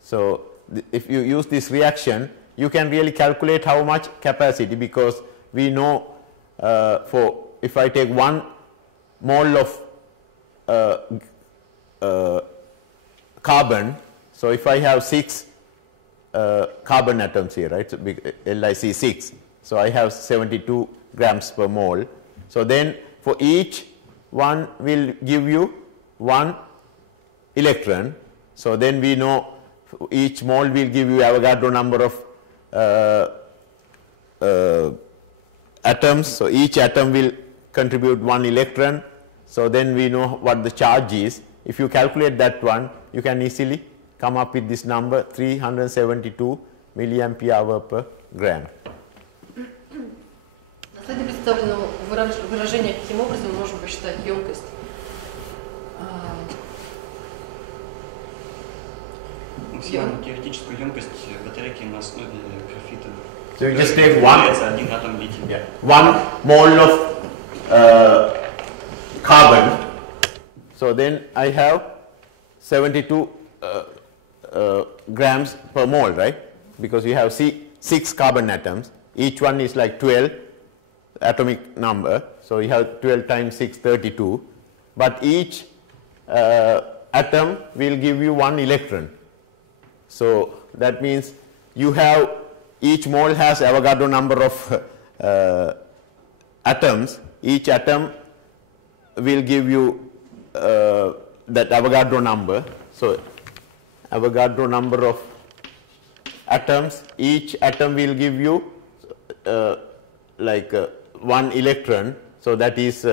So if you use this reaction, you can really calculate how much capacity, because we know if I take 1 mole of carbon, so if I have 6 carbon atoms here, right, so LiC 6, so I have 72 grams per mole. So then for each one will give you 1 electron. So then we know each mole will give you Avogadro number of atoms. So each atom will contribute 1 electron. So then we know what the charge is. If you calculate that one, you can easily come up with this number, 372 milliampere hour per gram. На слайде представлено выражение, каким образом мы можем посчитать емкость. Максимальную теоретическую емкость батарейки на основе графита. So you just take 1 атом лития. 1 mole of carbon. So then I have 72 grams per mole, right? Because you have 6 carbon atoms. Each one is like 12 atomic number. So you have 12 times 6, 32. But each atom will give you 1 electron. So that means you have, each mole has Avogadro number of atoms. Each atom will give you that Avogadro number. So Avogadro number of atoms, each atom will give you like 1 electron. So that is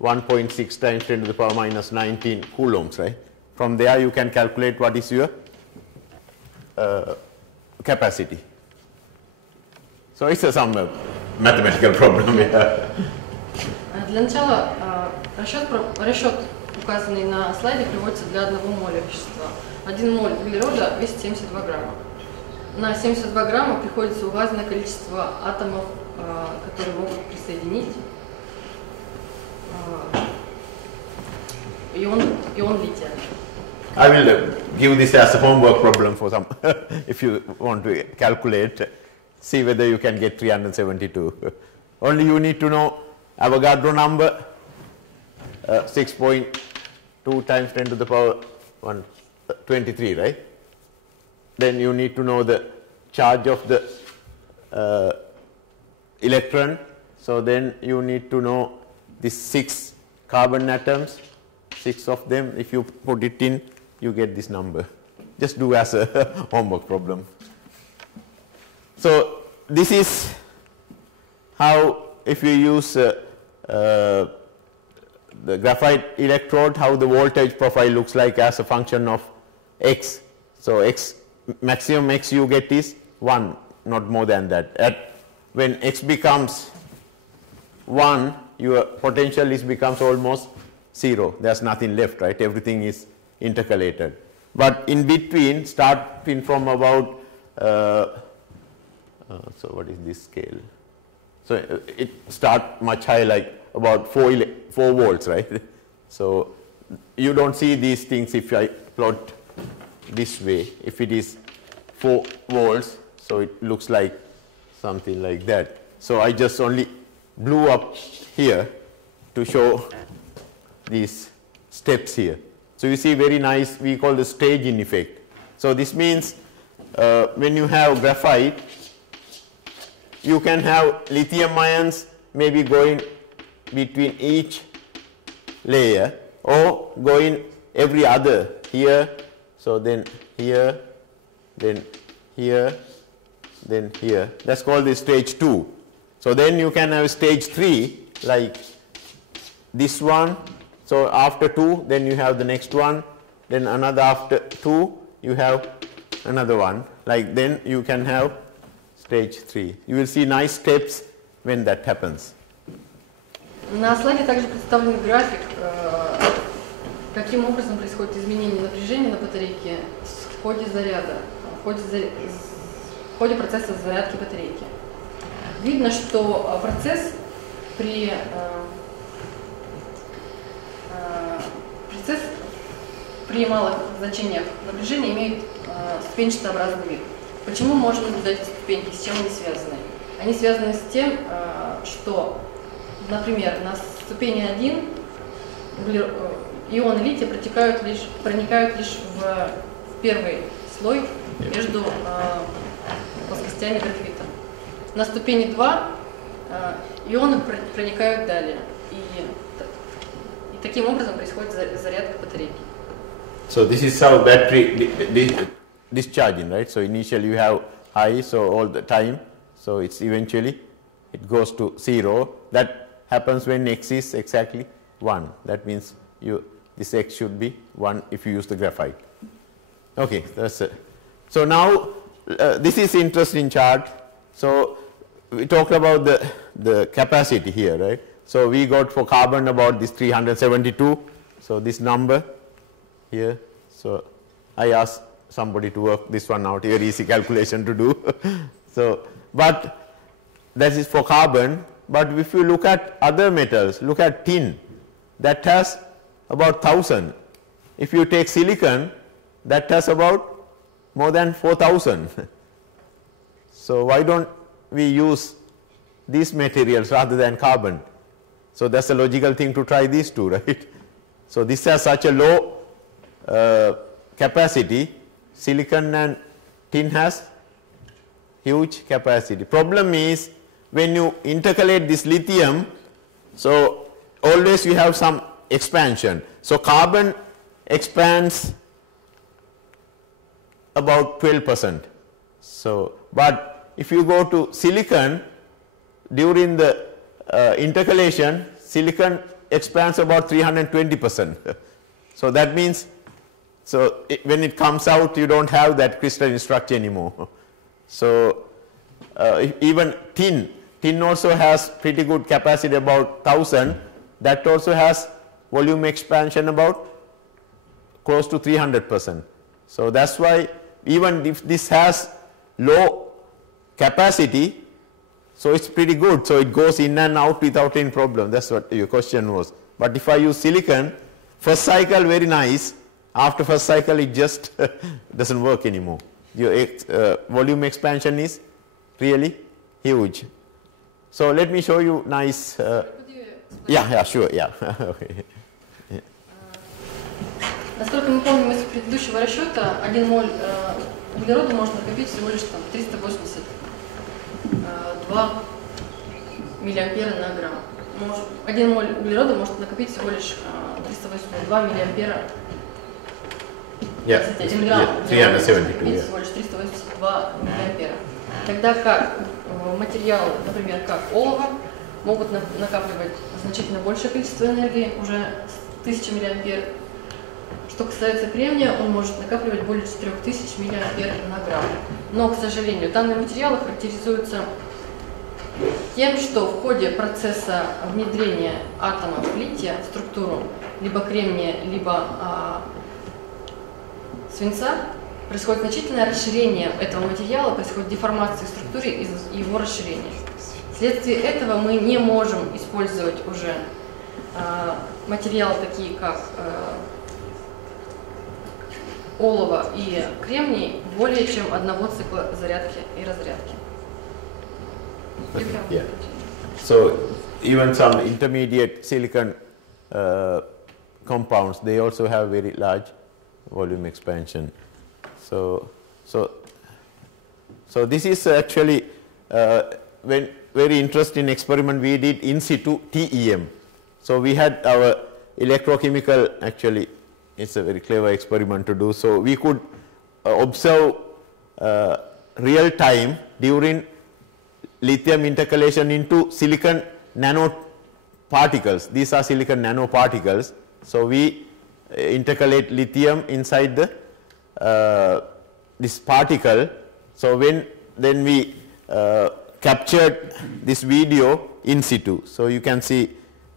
1.6 times 10 to the power minus 19 coulombs, right? From there you can calculate what is your capacity. So it's some mathematical problem here. Для начала расчет, указанный на слайде, приводится для 1 моля вещества. 1 моль углерода весит 72 грамма. На 72 грамма приходится указанное количество атомов, которые могут присоединить ион лития. I will give this as a homework problem for some, if you want to calculate, see whether you can get 372. Only you need to know Avogadro number, 6.2 times 10 to the power 23, right? Then you need to know the charge of the electron. So then you need to know these 6 carbon atoms, 6 of them. If you put it in, you get this number. Just do as a homework problem. So this is how, if you use the graphite electrode, how the voltage profile looks like as a function of X. So X, maximum X you get is 1, not more than that. When X becomes 1, your potential becomes almost 0. There's nothing left, right? Everything is intercalated. But in between, starting from about, so what is this scale? So it starts much high, like about 4 volts, right? So you don't see these things if I plot this way. If it is 4 volts, so it looks like something like that. So I just only blew up here to show these steps here. So you see very nice, we call the staging effect. So this means when you have graphite, you can have lithium ions maybe going between each layer or going every other, here, so then here, then here, then here. That's called the stage 2. So then you can have stage 3 like this one. So after 2, then you have the next one, then another after 2, you have another one. Like then you can have stage 3. You will see nice steps when that happens. На слайде также представлен график, каким образом происходит изменение напряжения на батарейке в ходе заряда, в ходе процесса зарядки батарейки. Видно, что процесс при малых значениях напряжения имеет ступенчатообразный вид. Почему можно наблюдать эти ступеньки, с чем они связаны? Они связаны с тем, что, например, на ступени 1 ионы лития проникают лишь в первый слой между плоскостями графита. На ступени 2 ионы проникают далее, и таким образом происходит зарядка батарейки. So this is how battery discharging, right? So initially you have high, so all the time, so it's eventually it goes to 0. That happens when X is exactly 1. That means this X should be 1 if you use the graphite. Okay, that's it. So now this is interesting chart. So we talked about the capacity here, right? So we got for carbon about this 372. So this number here. So I asked somebody to work this one out. Very easy calculation to do. So, but that is for carbon. But if you look at other metals, look at tin, that has about 1000. If you take silicon, that has about more than 4000. So why don't we use these materials rather than carbon? So that's a logical thing to try these two, right? So this has such a low capacity. Silicon and tin has huge capacity. Problem is when you intercalate this lithium, so always you have some expansion. So carbon expands about 12%. So, but if you go to silicon, during the intercalation, silicon expands about 320%. So that means, so when it comes out, you don't have that crystalline structure anymore. So even tin also has pretty good capacity, about 1000. That also has volume expansion about close to 300%. So that's why even if this has low capacity, so it's pretty good. So it goes in and out without any problem. That's what your question was. But if I use silicon, first cycle very nice. After first cycle, it just doesn't work anymore. Your volume expansion is really huge. So let me show you nice. Yeah, sure, yeah. Okay. Насколько мы помним из предыдущего расчета, 1 моль углерода может накопить всего лишь там 382 миллиампера на грамм. 1 моль углерода может накопить всего лишь 382 миллиампера. Yeah, 372. Всего лишь 382 миллиампера. Тогда как материалы, например, как олово, могут накапливать значительно большее количество энергии, уже 1000 миллиампер. Что касается кремния, он может накапливать более 4000 миллиампер на грамм. Но, к сожалению, данные материалы характеризуются тем, что в ходе процесса внедрения атомов лития в структуру либо кремния, либо свинца, происходит значительное расширение этого материала, происходит деформация в структуре из его расширения. Вследствие этого мы не можем использовать уже материалы такие, как олово и кремний, более чем одного цикла зарядки и разрядки. Yeah. So even some intermediate silicon compounds, they also have very large volume expansion. So this is actually when very interesting experiment we did in situ TEM. So we had our electrochemical, actually it's a very clever experiment to do. So we could observe real time during lithium intercalation into silicon nanoparticles. These are silicon nanoparticles. So we intercalate lithium inside the this particle. So then we captured this video in situ. So you can see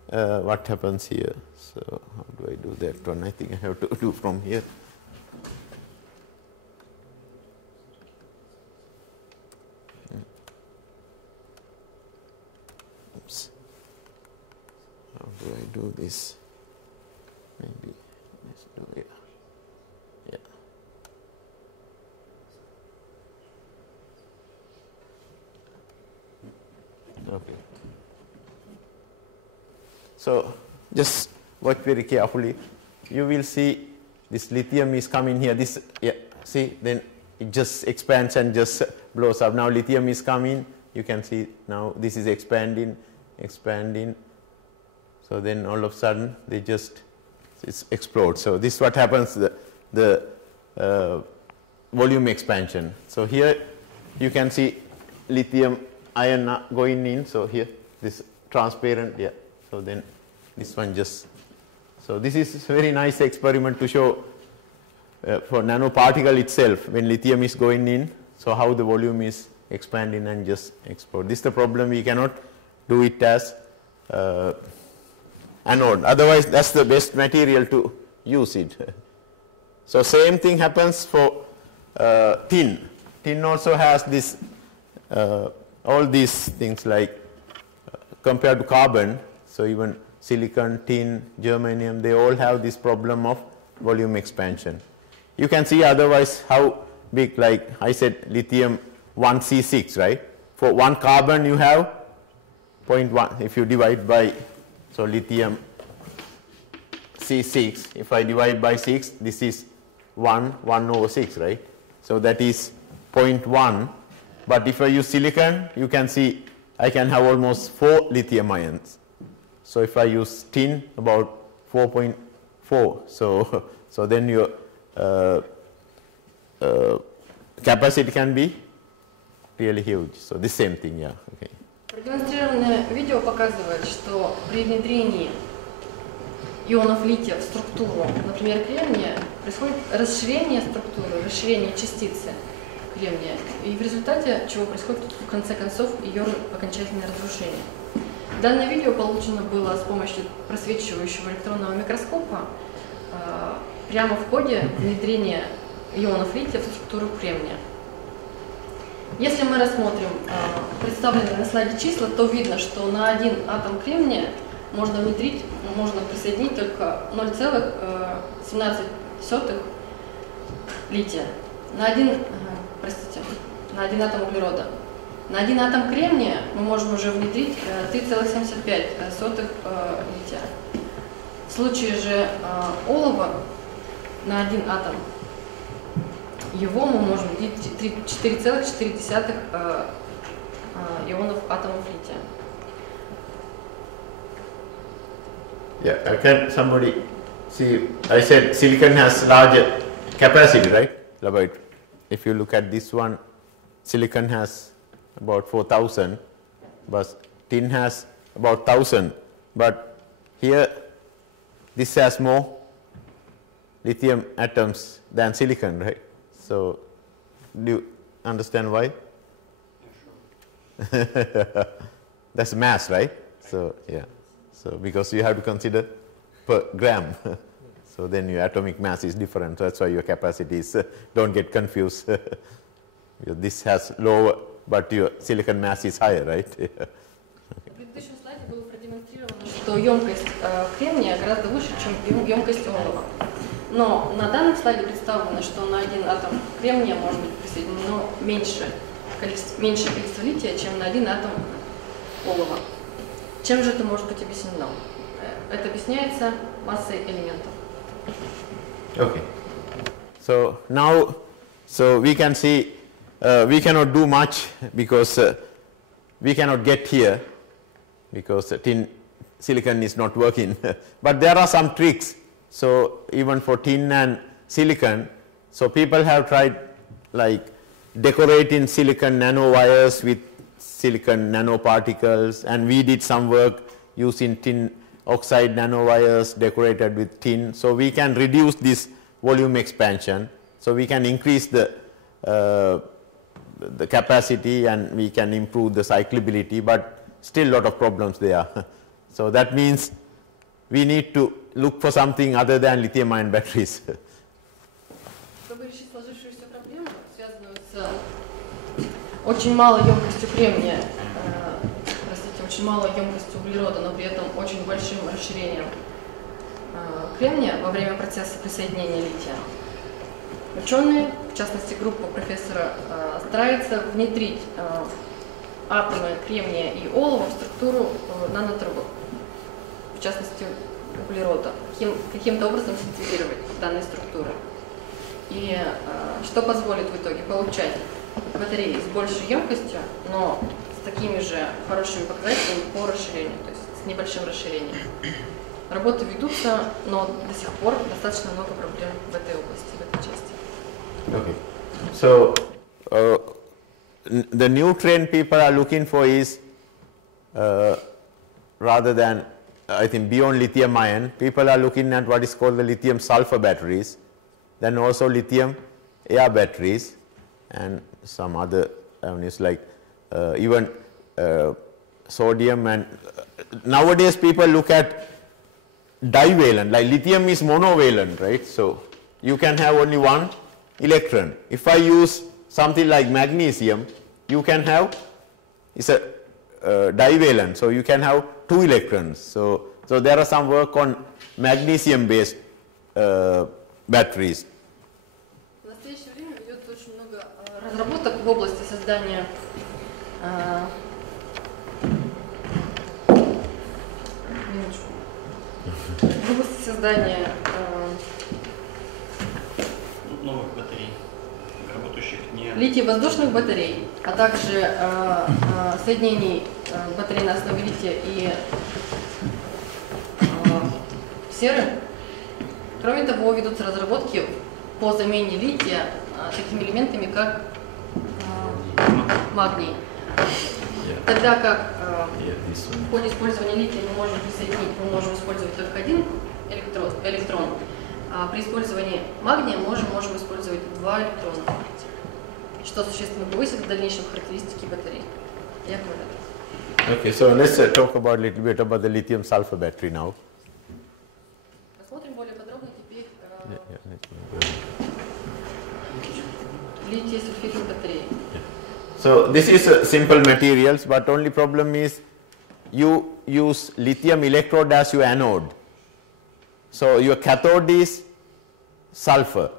what happens here. So how do I do that one? I think I have to do from here. Oops. How do I do this? Maybe let's do it. Yeah. Okay. So just watch very carefully. You will see this lithium is coming here. This, yeah, see, then it just expands and just blows up. Now lithium is coming. You can see now this is expanding. So then all of a sudden they just explode. So this is what happens, the volume expansion. So here you can see lithium ion going in. So here this transparent, yeah. So then this one just, so this is a very nice experiment to show for nanoparticle itself when lithium is going in, so how the volume is expanding and just explode. This is the problem, we cannot do it as anode, otherwise that's the best material to use it. So same thing happens for tin. Tin also has this all these things like compared to carbon, so even silicon, tin, germanium, they all have this problem of volume expansion. You can see otherwise how big, like I said, lithium 1C6, right? For one carbon you have 0.1. If you divide by, so lithium C6. If I divide by 6, this is 1/6, right? So that is 0.1. But if I use silicon, you can see I can have almost 4 lithium ions. So if I use tin, about 4.4. So then your capacity can be really huge. So the same thing, yeah. Okay. Продемонстрированное видео показывает, что при внедрении ионов лития в структуру, например, кремния, происходит расширение структуры, расширение частицы кремния, и в результате чего происходит в конце концов ее окончательное разрушение. Данное видео получено было с помощью просвечивающего электронного микроскопа прямо в ходе внедрения ионов лития в структуру кремния. Если мы рассмотрим представленные на слайде числа, то видно, что на один атом кремния можно присоединить только 0,17 лития на один атом углерода. На один атом кремния мы можем уже внедрить 3,75 лития. В случае же олова на один атом его мы можем внедрить 4,4 ионов атомов лития. Yeah, can somebody see? I said silicon has larger capacity, right? But if you look at this one, silicon has about 4,000, but tin has about 1,000. But here, this has more lithium atoms than silicon, right? So, do you understand why? Yeah, sure. That's mass, right? So, yeah. So, because you have to consider per gram. So, then your atomic mass is different. So that's why your capacity is, don't get confused. This has lower, but your silicon mass is higher, right? В предыдущем слайде было продемонстрировано, что емкость кремния гораздо выше, чем емкость олова. Но на данном слайде представлено, что на один атом кремния может быть присоединено меньшее количество лития, чем на один атом олова. Чем же это может быть объяснено? Это объясняется массой элементов. Okay. So now, we can see we cannot do much because we cannot get here because silicon is not working. But there are some tricks. So even for tin and silicon, so people have tried like decorating silicon nanowires with silicon nanoparticles, and we did some work using tin oxide nanowires decorated with tin. So we can reduce this volume expansion. So we can increase the capacity and we can improve the cyclability, but still a lot of problems there. So that means we need to look for something other than lithium-ion batteries. Чтобы решить сложившуюся проблему, связанную с очень малой емкостью кремния, очень малой емкостью углерода, но при этом очень большим расширением кремния во время процесса присоединения лития, ученые, в частности группа профессора, стараются внедрить атомы кремния и олова в структуру нанотрубок, в частности углерода, каким-то образом синтезировать данные структуры. И что позволит в итоге получать батареи с большей емкостью, но с такими же хорошими показателями по расширению, то есть с небольшим расширением. Работы ведутся, но до сих пор достаточно много проблем в этой области, в этой части. Okay. So the new trend people are looking for is rather than I think beyond lithium ion, people are looking at what is called the lithium sulfur batteries, then also lithium air batteries, and some other avenues like even sodium. And nowadays people look at divalent, like lithium is monovalent, right? So you can have only one electron. If I use something like magnesium, you can have, it's a divalent, so you can have 2 electrons. So there are some work on magnesium based batteries. В настоящее время ведется очень много разработок в области создания в области создания новых батарей, работающих не... литий-воздушных батарей, а также соединений батарей на основе лития и серы. Кроме того, ведутся разработки по замене лития такими элементами, как магний. Тогда как в ходе использования лития мы можем присоединить, мы можем использовать только один электрон, а при использовании магния можем использовать два электрона, что существенно повысит в дальнейшем характеристики батарей. Я говорю. Okay, so let's talk about a little bit about the lithium-sulfur battery now. Посмотрим более подробно теперь литий-сульфидные батареи. So this is simple materials, but only problem is you use lithium electrode as your anode. So your cathode is sulfur.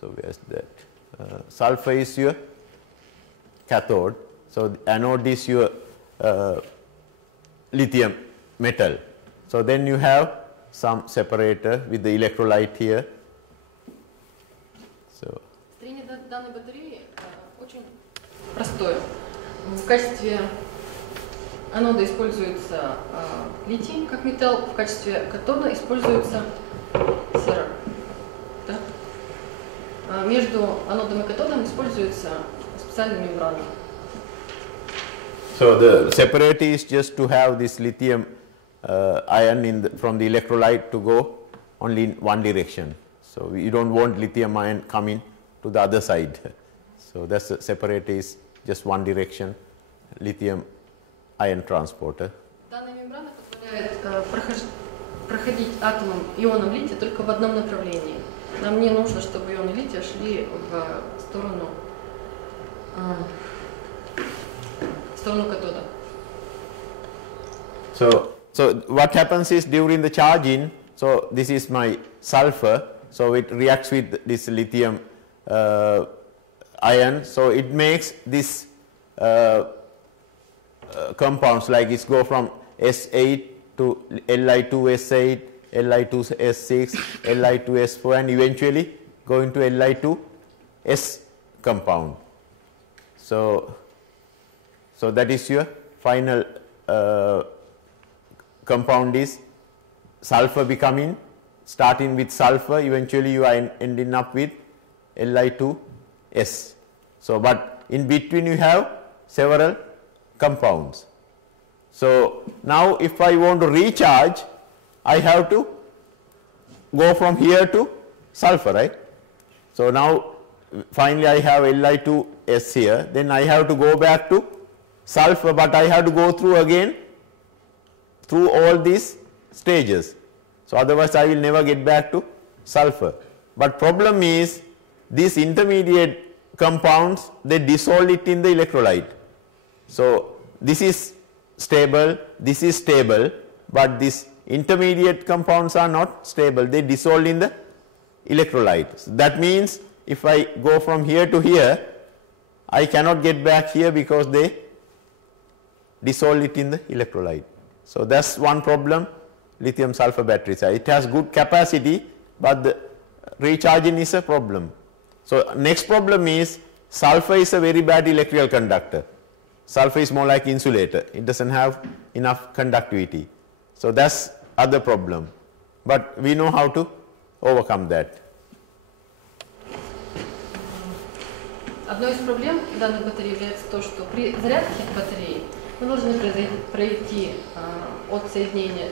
So where's that? Sulfur is your cathode. So the anode is your lithium metal. So then you have some separator with the electrolyte here. So Строение данной батареи очень простое. В качестве анода используется литий как металл, в качестве катода используется сера. Да? Между анодом и катодом используется специальная мембрана. So the separator is just to have this lithium ion from the electrolyte to go only in one direction. So you don't want lithium ion coming to the other side. So that's the separator is just one direction lithium ion transporter. Данная мембрана позволяет проходить атомам ионам лития только в одном направлении. Нам не нужно, чтобы ионы лития шли в сторону катода. So what happens is during the charging, so this is my sulfur, so it reacts with this lithium ion, so it makes this compounds like it go from S8 to Li2S8, Li2S6, Li2S4 and eventually go into Li2S compound. So that is your final compound is sulfur becoming, starting with sulfur, eventually you are ending up with Li2S. So but in between you have several compounds. So now if I want to recharge, I have to go from here to sulfur, right? So now finally I have Li2S here, then I have to go back to sulfur, but I have to go through again through all these stages. So otherwise I will never get back to sulfur. But problem is these intermediate compounds, they dissolve it in the electrolyte. So this is stable, but these intermediate compounds are not stable, they dissolve in the electrolyte. So that means if I go from here to here, I cannot get back here because they dissolve it in the electrolyte. So that's one problem lithium sulfur batteries. It has good capacity, but the recharging is a problem. So next problem is sulfur is a very bad electrical conductor. Sulfur is more like insulator. It doesn't have enough conductivity. So that's other problem. But we know how to overcome that. Одной из проблем данной батареи является то, что при зарядке батареи мы должны пройти от соединения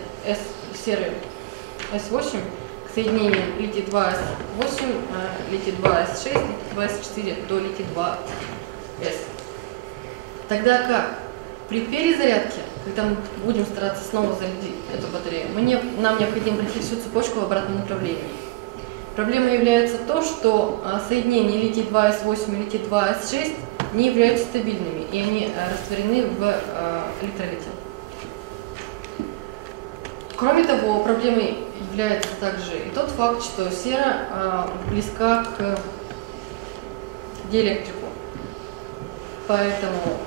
серы S8 к соединению литий-2S8, литий-2S6, литий-2S4 до литий-2S. Тогда как при перезарядке, когда мы будем стараться снова зарядить эту батарею, нам необходимо пройти всю цепочку в обратном направлении. Проблемой является то, что соединения литий-2S8 и литий-2S6 не являются стабильными, и они растворены в электролите. Кроме того, проблемой является также и тот факт, что сера близка к диэлектрику. Поэтому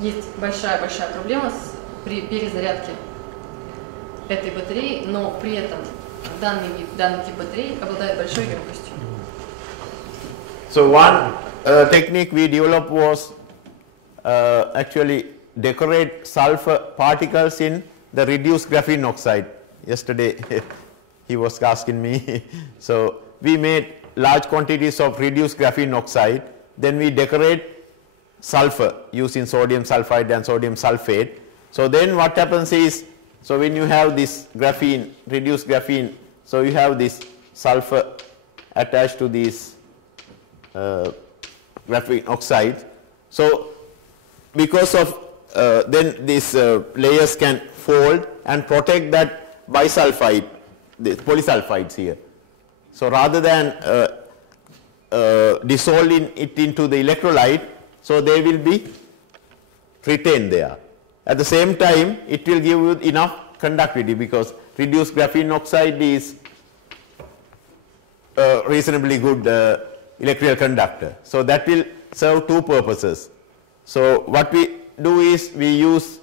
есть большая проблема при перезарядке этой батареи, но при этом данный тип батареи обладает большой емкостью. So one technique we developed was actually decorate sulfur particles in the reduced graphene oxide. Yesterday he was asking me. So we made large quantities of reduced graphene oxide, then we decorate sulfur using sodium sulfide and sodium sulfate. So then what happens is, so when you have this graphene, reduced graphene, so you have this sulfur attached to these graphene oxide. So because of then these layers can fold and protect that bisulfide, the polysulfides here. So rather than dissolving it into the electrolyte, so they will be retained there. At the same time, it will give you enough conductivity because reduced graphene oxide is reasonably good electrical conductor. So that will serve two purposes. So what we do is we use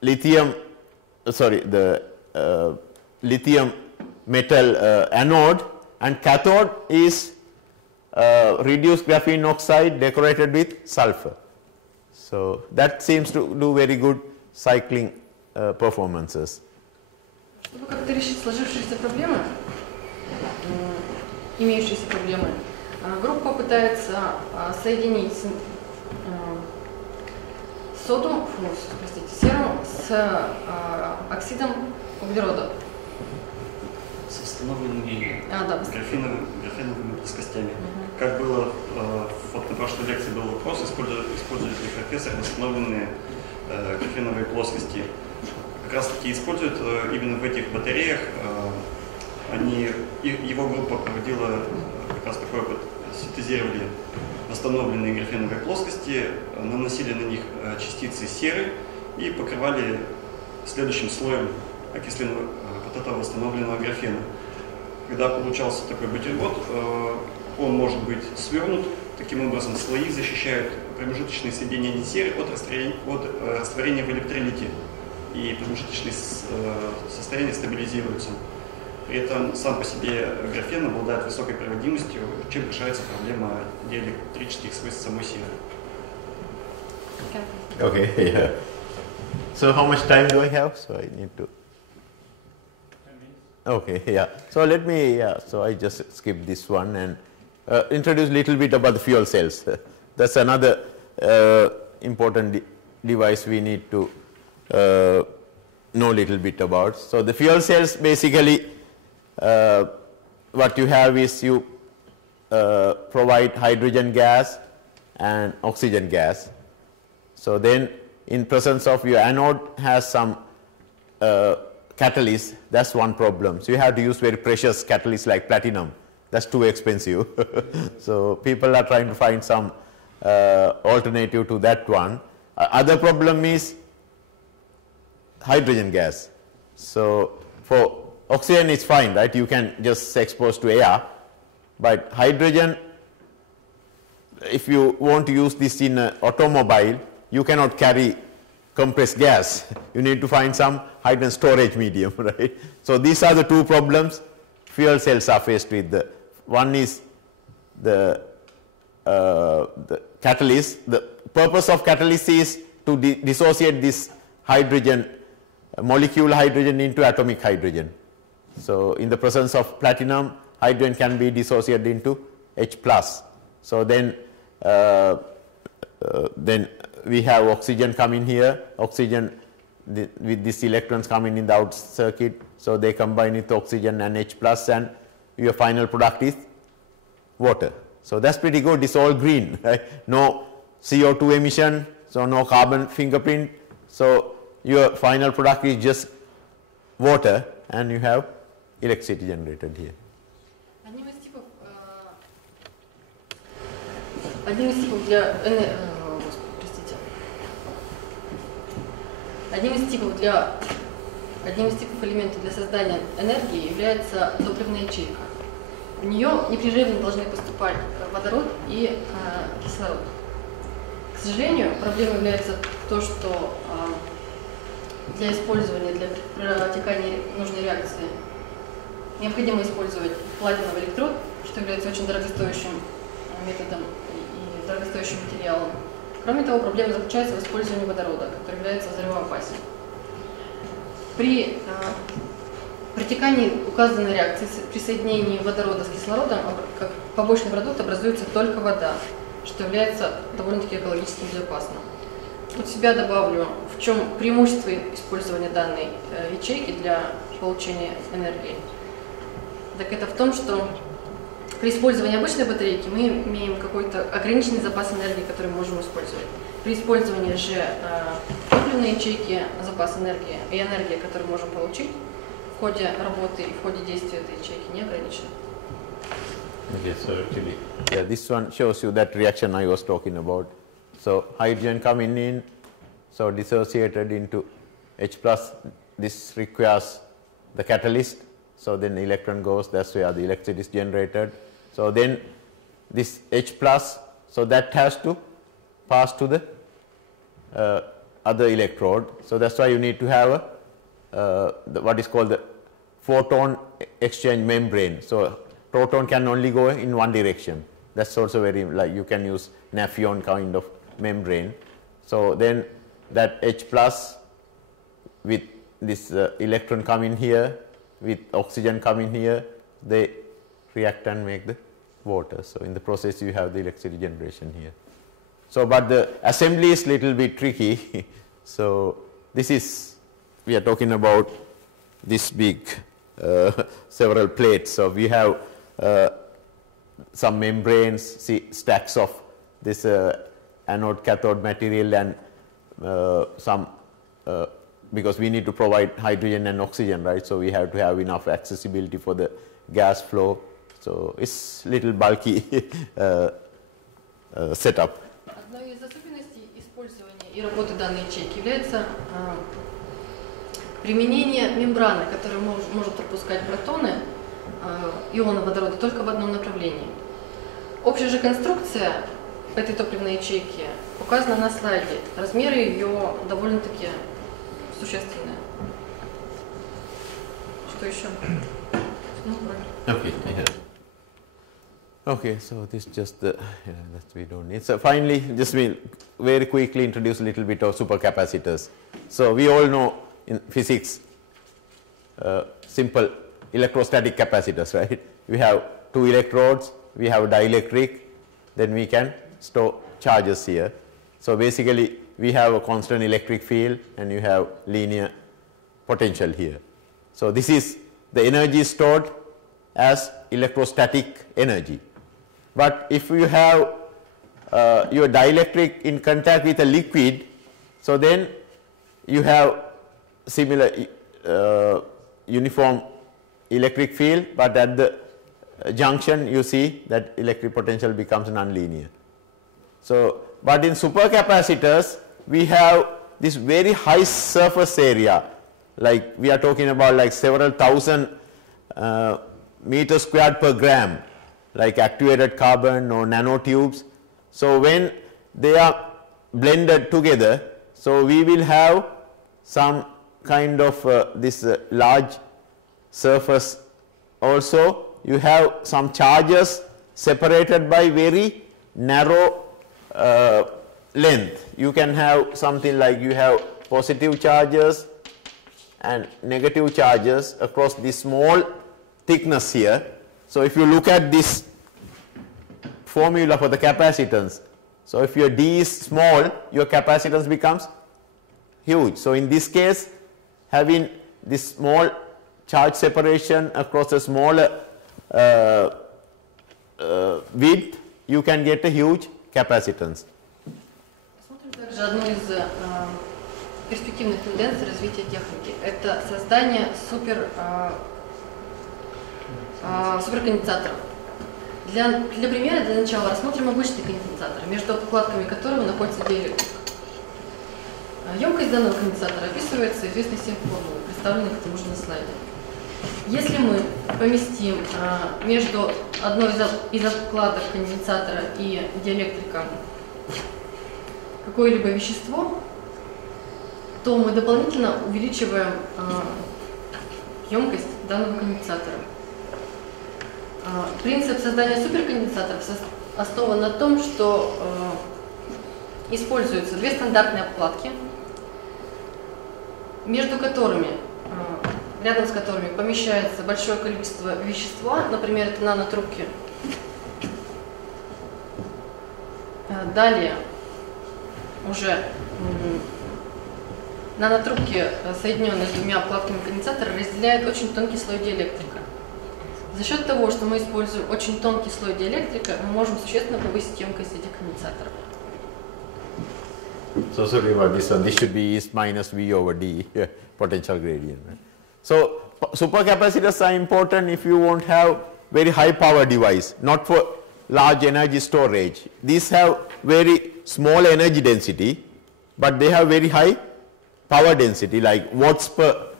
lithium metal anode, and cathode is reduced graphene oxide decorated with sulfur. So that seems to do very good cycling performances. Чтобы как-то решить сложившиеся проблемы, имеющиеся проблемы, группа пытается соединить серу с оксидом углерода. С установленными графеновыми плоскостями. Как было вот на прошлой лекции был вопрос, использует ли профессор восстановленные графеновые плоскости. Как раз таки используют именно в этих батареях. Его группа проводила как раз такой опыт, синтезировали восстановленные графеновые плоскости, наносили на них частицы серы и покрывали следующим слоем окисленного вот этого восстановленного графена. Когда получался такой бутерброд, он может быть свернут, таким образом слои защищают промежуточные соединения серы от растворения в электролите, и промежуточные состояния стабилизируются. При этом сам по себе графен обладает высокой проводимостью, чем решается проблема диэлектрических свойств самой серы. Okay, yeah. So how much time do I have? So I need to. 10 minutes. Okay, yeah. So let me, so I just skip this one and introduce a little bit about the fuel cells. That's another important device we need to know a little bit about. So the fuel cells basically, what you have is you provide hydrogen gas and oxygen gas. So then in presence of your anode has some catalyst, that's one problem. So you have to use very precious catalyst like platinum. That's too expensive. So people are trying to find some alternative to that one. Other problem is hydrogen gas. So for oxygen it's fine, right? You can just expose to air. But hydrogen, if you want to use this in an automobile, you cannot carry compressed gas. You need to find some hydrogen storage medium, right? So these are the two problems fuel cells are faced with. One is the catalyst. The purpose of catalyst is to dissociate this hydrogen, molecule hydrogen into atomic hydrogen. So in the presence of platinum, hydrogen can be dissociated into H+. So then we have oxygen coming here, oxygen with these electrons coming in the out circuit, so they combine with oxygen and H+, and your final product is water. So that's pretty good, it's all green, right? No CO2 emission, so no carbon fingerprint, so your final product is just water and you have electricity generated here. Одним из типов элементов для создания энергии является топливная ячейка. В нее непрерывно должны поступать водород и кислород. К сожалению, проблемой является то, что для использования, для протекания нужной реакции необходимо использовать платиновый электрод, что является очень дорогостоящим методом и дорогостоящим материалом. Кроме того, проблема заключается в использовании водорода, который является взрывоопасен. При протекании указанной реакции, при соединении водорода с кислородом, как побочный продукт образуется только вода, что является довольно-таки экологически безопасным. От себя добавлю, в чем преимущество использования данной ячейки для получения энергии. Так это в том, что при использовании обычной батарейки мы имеем какой-то ограниченный запас энергии, который мы можем использовать. При использовании же топливной ячейки запас энергии и энергия, которую можем получить в ходе работы и в ходе действия этой ячейки, не ограничен. Okay, so actually, yeah, this one shows you that reaction I was talking about. So hydrogen coming in, so dissociated into H plus, this requires the catalyst, so then the electron goes, that's where the electricity is generated. So then this H plus, so that has to pass to the other electrode, so that's why you need to have what is called the photon exchange membrane. So proton can only go in one direction. That's also very, like you can use Nafion kind of membrane. So then that H plus with this electron coming here, with oxygen coming here, they react and make the water. So in the process you have the electricity generation here. So but the assembly is little bit tricky. So this is, we are talking about this big several plates. So we have some membranes, see stacks of this anode cathode material and some because we need to provide hydrogen and oxygen, right? So we have to have enough accessibility for the gas flow. So it's little bulky setup. Одной из особенностей использования и работы данной ячейки является применение мембраны, которая может пропускать протоны, ионы водорода только в одном направлении. Общая же конструкция этой топливной ячейки указана на слайде. Размеры ее довольно-таки существенные. Что еще? Okay, okay, so this just the that we don't need. So finally, just we'll very quickly introduce a little bit of supercapacitors. So we all know in physics simple electrostatic capacitors, right? We have two electrodes, we have dielectric, then we can store charges here. So basically we have a constant electric field and you have linear potential here. So this is the energy stored as electrostatic energy. But if you have your dielectric in contact with a liquid, so then you have similar uniform electric field, but at the junction you see that electric potential becomes nonlinear. So, but in supercapacitors we have this very high surface area, like we are talking about like several thousand meters squared per gram, like activated carbon or nanotubes. So when they are blended together, so we will have some kind of this large surface. Also you have some charges separated by very narrow length. You can have something like you have positive charges and negative charges across this small thickness here. So if you look at this formula for the capacitance, so if your D is small, your capacitance becomes huge. So in this case, having this small charge separation across a smaller width, you can get a huge capacitance. Смотрим также одну из перспективных тенденций развития техники. Это создание суперконденсаторов. Для примера, для начала рассмотрим обычный конденсатор, между обкладками которого находится диэлектрик. Емкость данного конденсатора описывается известной всем формулой, представленной к тому же на слайде. Если мы поместим между одной из обкладок конденсатора и диэлектриком какое-либо вещество, то мы дополнительно увеличиваем емкость данного конденсатора. Принцип создания суперконденсаторов основан на том, что используются две стандартные обкладки, между которыми, рядом с которыми помещается большое количество вещества, например, это нанотрубки. Далее уже нанотрубки, соединенные с двумя обкладками конденсатора, разделяют очень тонкий слой диэлектрика. За счет того, что мы используем очень тонкий слой диэлектрика, мы можем существенно повысить емкость этих конденсаторов. So sorry about this one. This should be E minus V over D, potential gradient. Right? So supercapacitors are important if you won't have very high power device, not for large energy storage. These have very small energy density, but they have very high power density, like watts per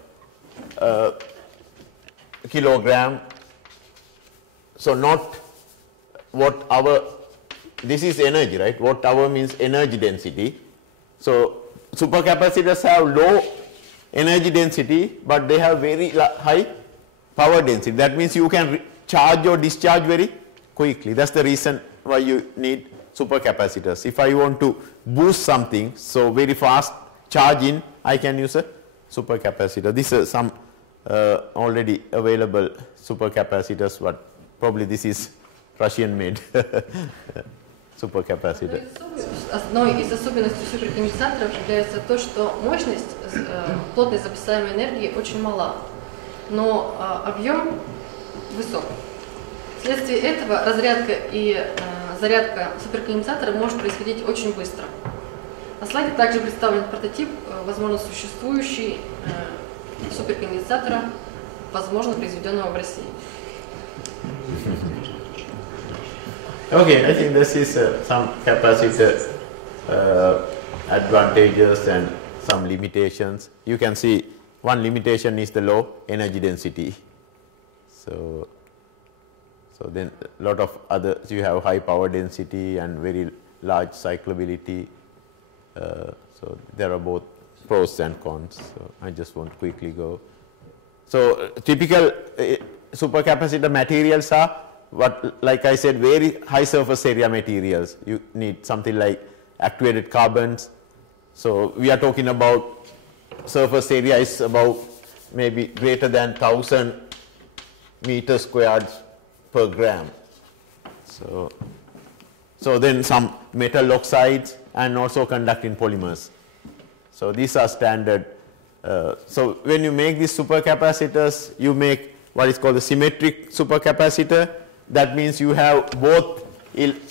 kilogram. So not watt hour, this is energy, right? Watt hour means energy density. So supercapacitors have low energy density, but they have very high power density. That means you can charge or discharge very quickly. That's the reason why you need supercapacitors. If I want to boost something, so very fast charging, I can use a supercapacitor. This is some already available supercapacitors, but probably this is Russian made supercapacitor. Одной из особенностей суперконденсаторов является то, что мощность, плотность запасаемой энергии очень мала, но объем высок. Вследствие этого разрядка и зарядка суперконденсатора может происходить очень быстро. На слайде также представлен прототип, возможно, существующий суперконденсатора, возможно, произведенного в России. Okay, I think this is some capacitor advantages and some limitations. You can see one limitation is the low energy density. So then a lot of others, you have high power density and very large cyclability. So there are both pros and cons. So I just want to quickly go. So typical supercapacitor materials are what, like I said, very high surface area materials. You need something like activated carbons. So we are talking about surface area is about maybe greater than 1000 meters squared per gram. So then some metal oxides and also conducting polymers. So these are standard. So when you make these supercapacitors, you make what is called the symmetric supercapacitor. That means you have both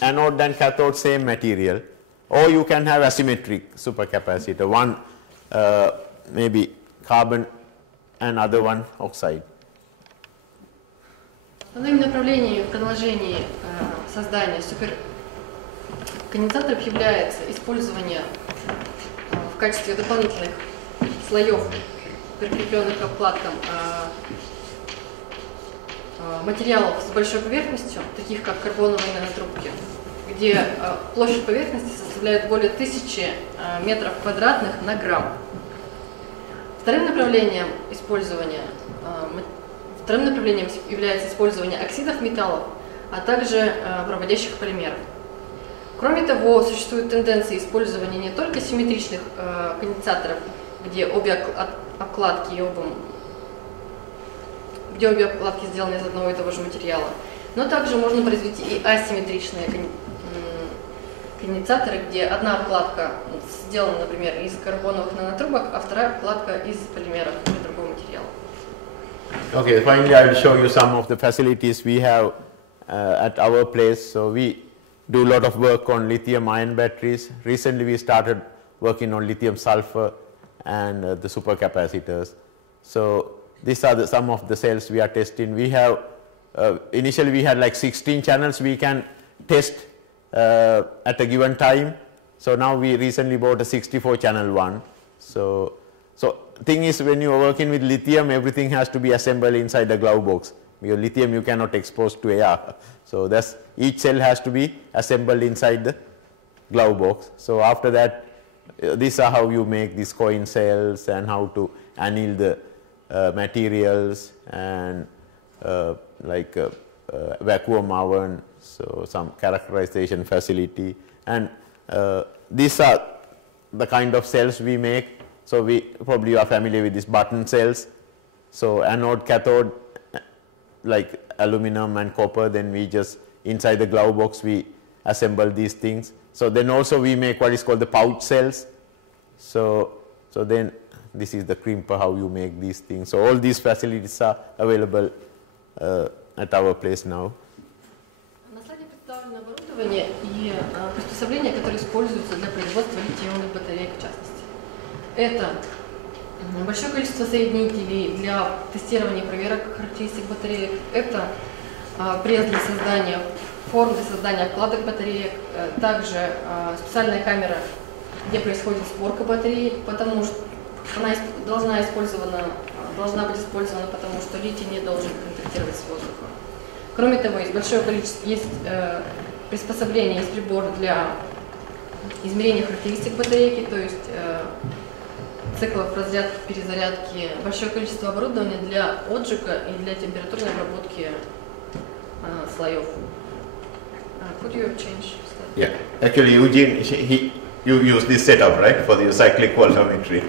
anode and cathode same material, or you can have asymmetric supercapacitor, one maybe carbon and other one oxide. Основным направлением в продолжении создания суперконденсаторов является использование в качестве дополнительных слоев, прикрепленных к обкладкам, материалов с большой поверхностью, таких как карбоновые нанотрубки, где площадь поверхности составляет более 1000 метров квадратных на грамм. Вторым направлением является использование оксидов металлов, а также проводящих полимеров. Кроме того, существуют тенденции использования не только симметричных конденсаторов, где обе обкладки сделаны из одного и того же материала, но также можно произвести и асимметричные конденсаторы, где одна обкладка сделана, например, из карбоновых нанотрубок, а вторая обкладка из полимеров или другого материала. Okay, finally I will show you some of the facilities we have at our place. So we do a lot of work on lithium-ion batteries. Recently we started working on lithium sulfur and the supercapacitors. So these are some of the cells we are testing. We have initially we had like 16 channels we can test at a given time. So now we recently bought a 64 channel one. So thing is, when you are working with lithium, everything has to be assembled inside the glove box. Because lithium you cannot expose to air. So each cell has to be assembled inside the glove box. So after that these are how you make these coin cells and how to anneal the materials and vacuum oven, so some characterization facility, and these are the kind of cells we make. So we probably are familiar with these button cells. So anode, cathode, like aluminum and copper, then we just inside the glove box we assemble these things. So then also we make what is called the pouch cells. So then this is the crimper, how you make these things. So all these facilities are available at our place now. На слайде представлено оборудование и приспособления, которые используются для производства литий-ионных батареек в частности. Это большое количество соединителей для тестирования и проверок характеристик батареек. Это пресс для создания форм, для создания обкладок батареек. Также специальная камера, где происходит сборка батареек, потому что она должна быть использована, потому что литий не должен контактировать с воздухом. Кроме того, есть большое количество, есть приспособления, есть прибор для измерения характеристик батарейки, то есть циклов разрядки, перезарядки, большое количество оборудования для отжига и для температурной обработки слоев. Could you change? Yeah, actually, Eugene, you use this setup, right, for the cyclic voltammetry.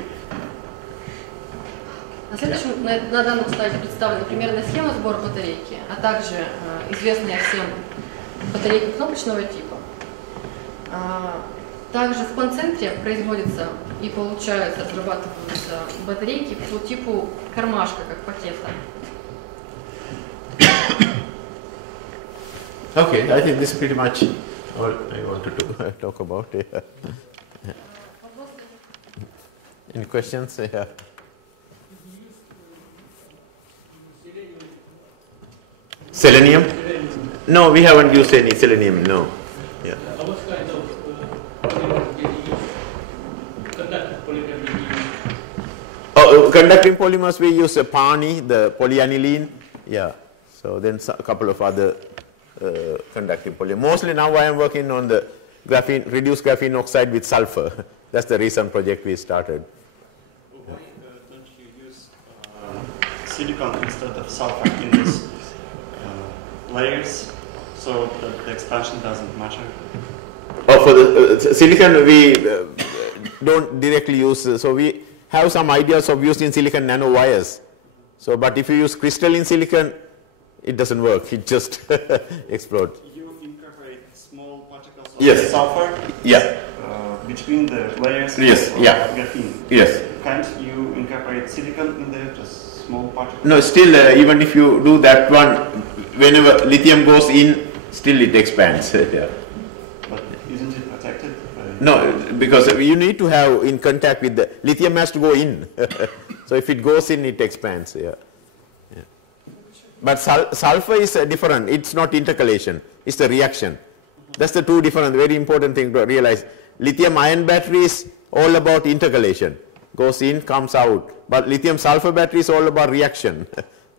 На следующем, на данном слайде представлена примерная схема сбора батарейки, а также известная всем батарейка кнопочного типа. Также в концентре производятся и получаются, разрабатываются батарейки по типу кармашка, как пакета. Okay, I think this is pretty much all I wanted to talk about. Yeah. Any questions? Yeah. Selenium? No, we haven't used any selenium, no. Yeah. What kind of polymer did you use? Conducting polymer did you use? Conducting polymers, we use PANI, the polyaniline. Yeah. So then a couple of other conducting polymers. Mostly now I am working on the reduced graphene oxide with sulfur. That's the recent project we started. Why don't you use silicon instead of sulfur in these layers, so that the expansion doesn't matter? For the silicon, we don't directly use, so we have some ideas of using silicon nanowires. So, but if you use crystalline silicon, it doesn't work, it just explodes. You incorporate small particles of Yes. sulfur between the layers of graphene. Yes. Can't you incorporate silicon in there, just small particles? No, still, even if you do that one, whenever lithium goes in, still it expands. Yeah. But isn't it protected? No, because you need to have in contact with the lithium has to go in. So if it goes in, it expands. Yeah. Yeah. But sulfur is different. It's not intercalation. It's the reaction. That's the two different, very important thing to realize. Lithium-ion battery is all about intercalation. Goes in, comes out. But lithium-sulfur battery is all about reaction.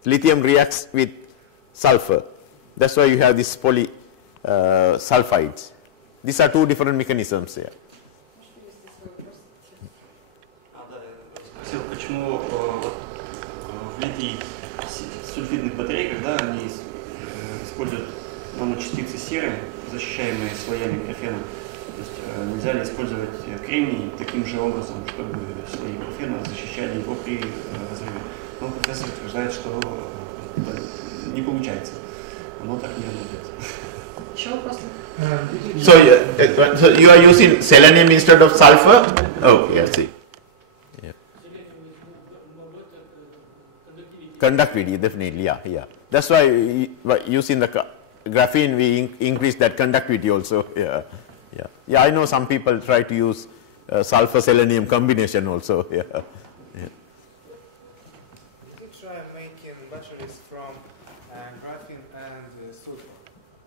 Lithium reacts with sulfur. That's why you have these sulfides. These are two different mechanisms here. Спросил, почему в литий-сульфидных батарейках, да, они используют наночастицы серы, защищаемые слоями графена. То есть нельзя ли использовать кремний таким же образом, чтобы слои графена защищали его при разрыве. Но профессор утверждает, что не получается. Оно так не работает. Еще вопросы? So you are using selenium instead of sulfur? Oh, yeah, see. Yeah. Conductivity, definitely, yeah. That's why using the graphene, we increase that conductivity also. Yeah. I know some people try to use sulfur-selenium combination also. Yeah. Did you try making batteries from graphene and sulfur?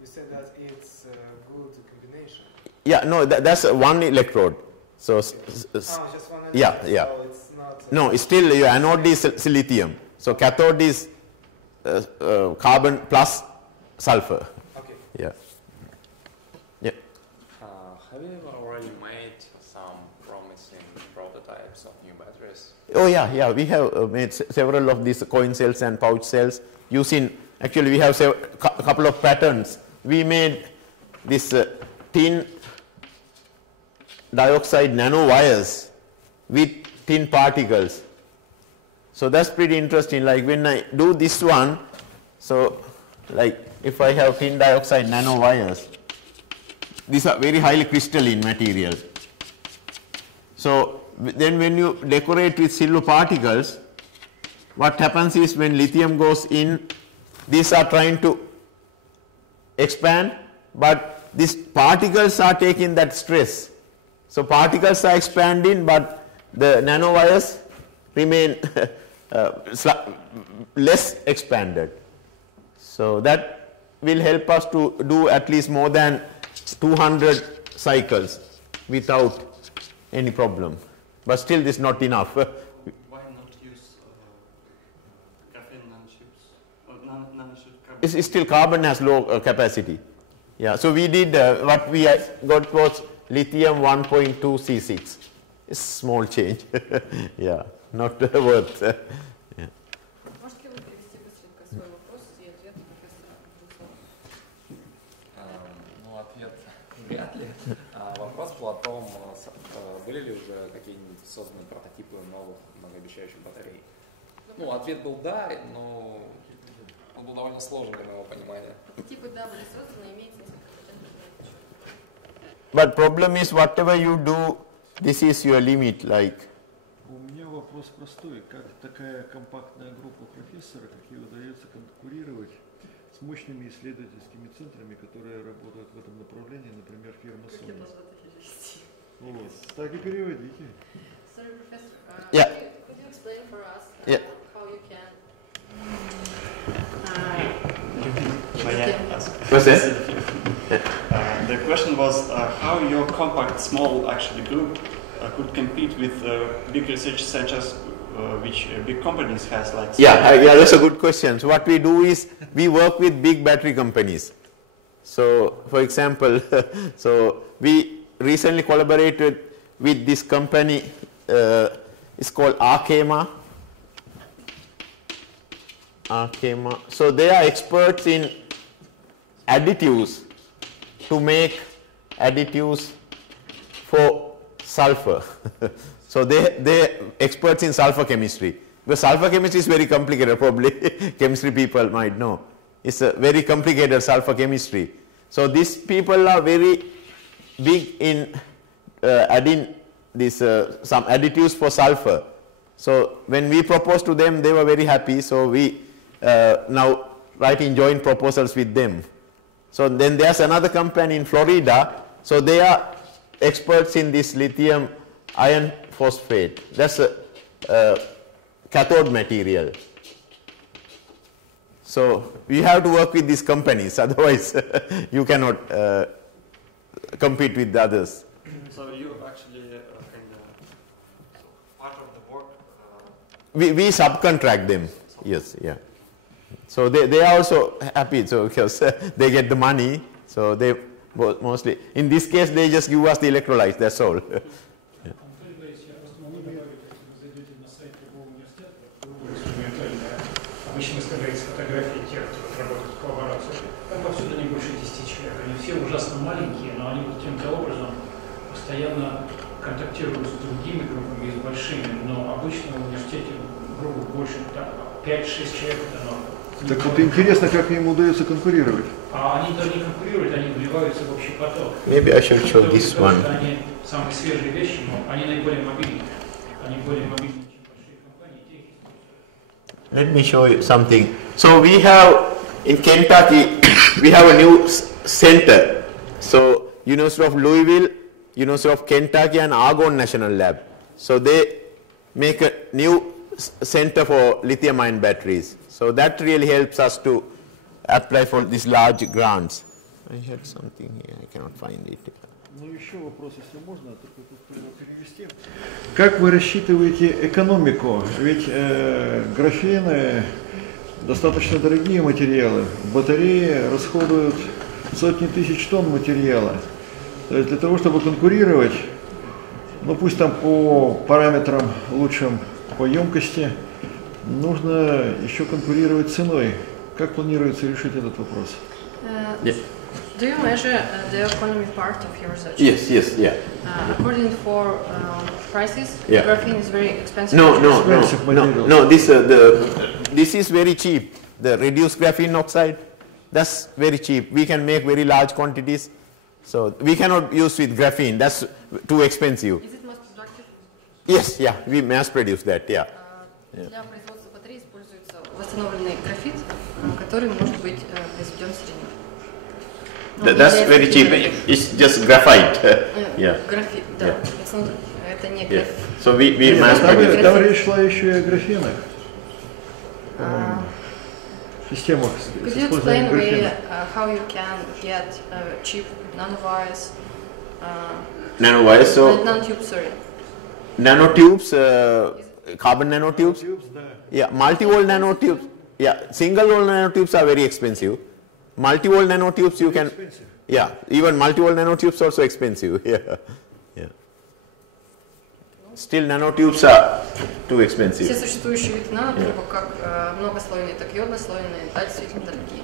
You said that it's a good combination. Yeah, no, that's one electrode. So, just one electrode. Yeah. So it's not. No, it's still your anode is lithium. So cathode is carbon plus sulfur. Okay. Yeah. Have you already made some promising prototypes of new batteries? Oh yeah, we have made several of these coin cells and pouch cells using, actually we have a couple of patterns. We made this tin dioxide nanowires with tin particles. So that's pretty interesting. Like when I do this one, so like if I have tin dioxide nanowires, these are very highly crystalline material. So then when you decorate with silver particles, what happens is when lithium goes in, these are trying to expand, but these particles are taking that stress. So particles are expanding, but the nanowires remain less expanded. So that will help us to do at least more than 200 cycles without any problem. But still this is not enough. Why not use graphene nanochips or nanosheet carbon? It's still carbon has low capacity. Yeah, so we did what we got was lithium 1.2 C6. It's a small change. Yeah, not worth. Yeah. Можете вы привести быстренько свой вопрос и ответ профессора? Ну, ответ вряд ли. Вопрос был о том, были ли уже какие-нибудь созданы прототипы новых многообещающих батарей. Ну, ответ был да, но он был довольно сложен для моего понимания. Прототипы, да, были созданы, имеется несколько патентов. But problem is whatever you do, this is your limit. Like. У меня вопрос простой. Как такая компактная группа профессоров, как ей удается конкурировать с мощными исследовательскими центрами, которые работают в этом направлении, например, фирма Sony? Вот. Так и переводите. Sorry, Professor. Yeah. Could you explain for us how you can? May I ask? What's that? The question was how your compact small actually group could compete with big research centers which big companies has like. Yeah, that's a good question. So what we do is we work with big battery companies. So for example, so we recently collaborated with this company, it's called Arkema. So they are experts in additives to make additives for sulfur. So they're experts in sulfur chemistry. Because sulfur chemistry is very complicated, probably chemistry people might know. It's a very complicated sulfur chemistry. So these people are very big in adding this some additives for sulfur. So when we proposed to them, they were very happy. So we now writing joint proposals with them. So then there's another company in Florida. So they are experts in this lithium iron phosphate. That's a cathode material. So we have to work with these companies, otherwise you cannot compete with the others. So you actually kind of part of the work. We subcontract them. Yes, yeah. So they are also happy, so because they get the money. So they mostly, in this case, they just give us the electrolytes. That's all. Анатолий Борисович, я просто могу добавить, если вы зайдете на сайт любого университета, инструментальная, обычно выставляется фотографии тех, кто работает в коллаборации. Там повсюду не больше 10 человек. Они все ужасно маленькие, но они вот каким-то образом постоянно контактируют с другими группами, с большими. Но обычно в университете группы больше, 5-6 человек это норма. Так вот интересно, как им удается конкурировать. А они даже не конкурируют, они вливаются в общий поток. Maybe I should show this one. Они самые свежие вещи, но они наиболее мобильны. Они более мобильны, чем большие компании. Let me show you something. So we have in Kentucky, we have a new center. So University of Louisville, University of Kentucky, and Argonne National Lab. So they make a new center for lithium-ion batteries. So that really helps us to apply for these large grants. I had something here, I cannot find it. Ну еще вопрос, если можно, только тут перевести. Как вы рассчитываете экономику? Ведь графены достаточно дорогие материалы. Батареи расходуют сотни тысяч тонн материала. То есть для того, чтобы конкурировать, ну пусть там по параметрам лучшим по емкости, нужно еще конкурировать ценой. Как планируется решить этот вопрос? Yeah. Do you measure the economy part of your research? Yes, yes, yeah. According for prices, Yeah. graphene is very expensive. No. This is very cheap. The reduced graphene oxide, that's very cheap. We can make very large quantities. So we cannot use with graphene. That's too expensive. Is it mass productive? Yes, yeah. We mass produce that. Yeah. Для производства батарей используется восстановленный графит, который может быть произведен в среднем. That's very cheap. It's just graphite. Yeah. Графит, да. Yeah. Это не Yeah. графит. So we mass produce. Там речь шла еще и о графенах. Системах с Could you использованием explain графена. how you can get cheap nanowires? Nanowires. So Nanotubes, sorry. nanotubes, carbon nanotubes. Да. Yeah, multi-volt nanotubes. Yeah, single-volt nanotubes are very expensive. Multi-volt nanotubes you can. Expensive. Yeah, even multi-volt nanotubes also expensive. Yeah, yeah. Still nanotubes are too Все expensive. существующие виды нанотубов, как многослойные, так и однослойные, да, действительно дорогие.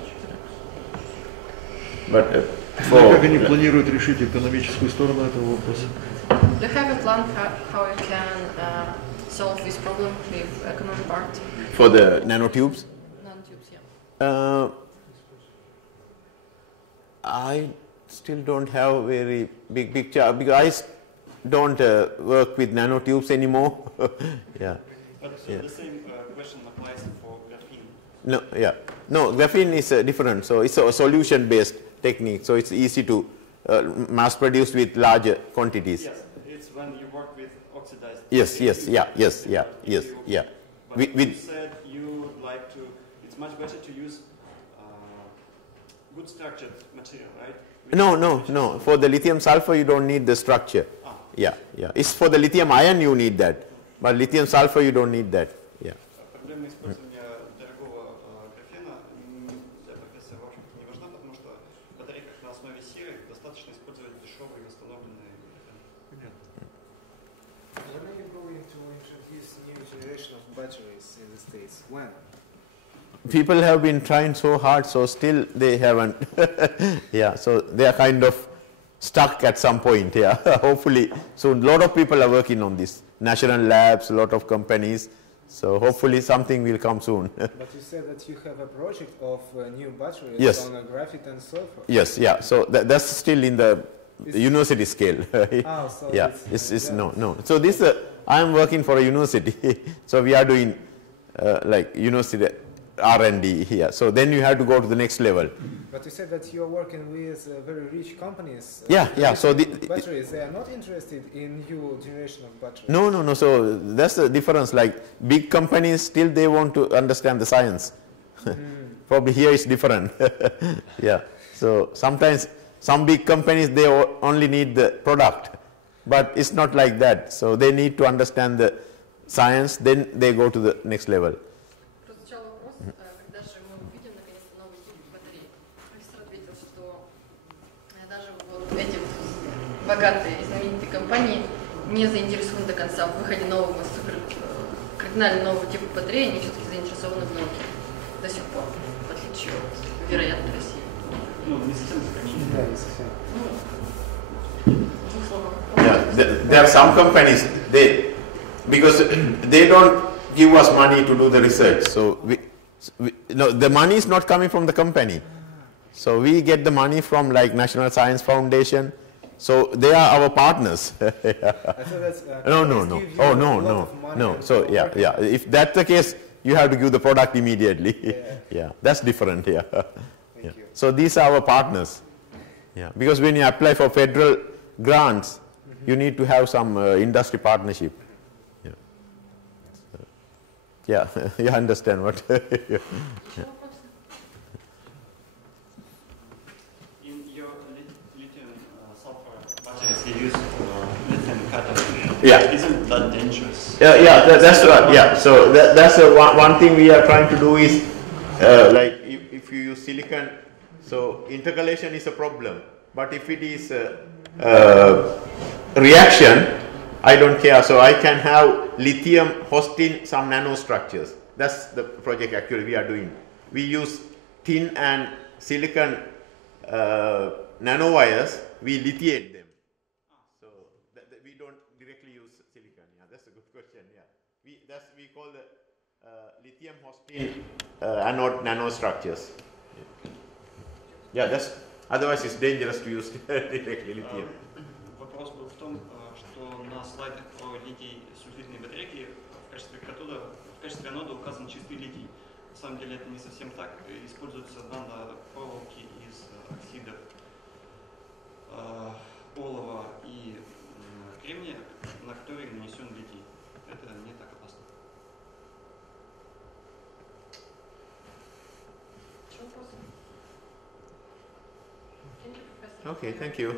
But Как они планируют решить экономическую сторону этого вопроса? Do you have a plan how you can solve this problem with economic part? for the nanotubes, Nanotubes, yeah. I still don't have very big picture because I don't work with nanotubes anymore. Yeah. But Yeah. the same question applies for graphene. No, yeah. No, graphene is different. So it's a solution-based technique. So it's easy to mass produce with larger quantities. Yes, it's when you work with oxidized. Yes, yes, materials. yes. But you With said you would like to. It's much better to use good structured material, right? no. For the lithium sulfur, you don't need the structure. Ah. Yeah. It's for the lithium ion you need that, but lithium sulfur you don't need that. Yeah. Проблема использования дорогого графена для профессора, в общем-то, не важна, потому что в батарейках на основе серы достаточно использовать дешевый восстановленный графен. When are you going to introduce new generation of batteries in the States? When? People have been trying so hard, so still they haven't. Yeah, so they are kind of stuck at some point. Yeah, hopefully soon. A lot of people are working on this. National labs, a lot of companies. So hopefully something will come soon. But you said that you have a project of new batteries Yes. on graphite and sulfur. Yes, yeah. So that's still in the university scale. So Yeah, it's no. So this I am working for a university. So we are doing like university R&D here. So then you have to go to the next level. But you said that you're working with very rich companies. Yeah. So batteries, they are not interested in new generation of batteries. No. So that's the difference. Like big companies, still they want to understand the science. Probably here it's different. Yeah. So sometimes some big companies they only need the product, but it's not like that. So they need to understand the science. Then they go to the next level. Прозвучал вопрос, когда же мы увидим наконец-то новый тип батарей. Профессор ответил, что даже вот эти богатые и знаменитые компании не заинтересованы до конца в выходе нового кардинально нового типа батареи, они все-таки заинтересованы в науке до сих пор, в отличие от, вероятно, России. Ну, не совсем так. Да, не совсем. В двух словах. Yeah, there are some companies because they don't give us money to do the research. So the money is not coming from the company. So we get the money from like National Science Foundation. So they are our partners. I thought that's, No. give you Oh a no. lot of money No. and So you're yeah. working. If that's the case, you have to give the product immediately. Yeah. Yeah, that's different. Yeah. Thank you. So these are our partners. Yeah, because when you apply for federal grants, you need to have some industry partnership. Yeah, you understand what? Yeah. In your lithium sulfur batteries, you use lithium cathode. Yeah. Isn't that dangerous? That's right. Yeah, so that's one thing we are trying to do is like if you use silicon, so intercalation is a problem. But if it is reaction, I don't care. So I can have lithium hosting some nanostructures. That's the project actually we are doing. We use tin and silicon nanowires, we lithiate them. So we don't directly use silicon. Yeah, that's a good question. Yeah, we call the lithium hosting anode nanostructures. Yeah, that's otherwise it's dangerous to use directly lithium. Вопрос был в том, что на слайдах про литий-сульфидные батарейки в качестве катода, в качестве анода указан чистый литий. На самом деле это не совсем так. Используются нанопроволоки из оксидов олова и кремния, на которые нанесен литий. Это не так опасно. Okay, thank you.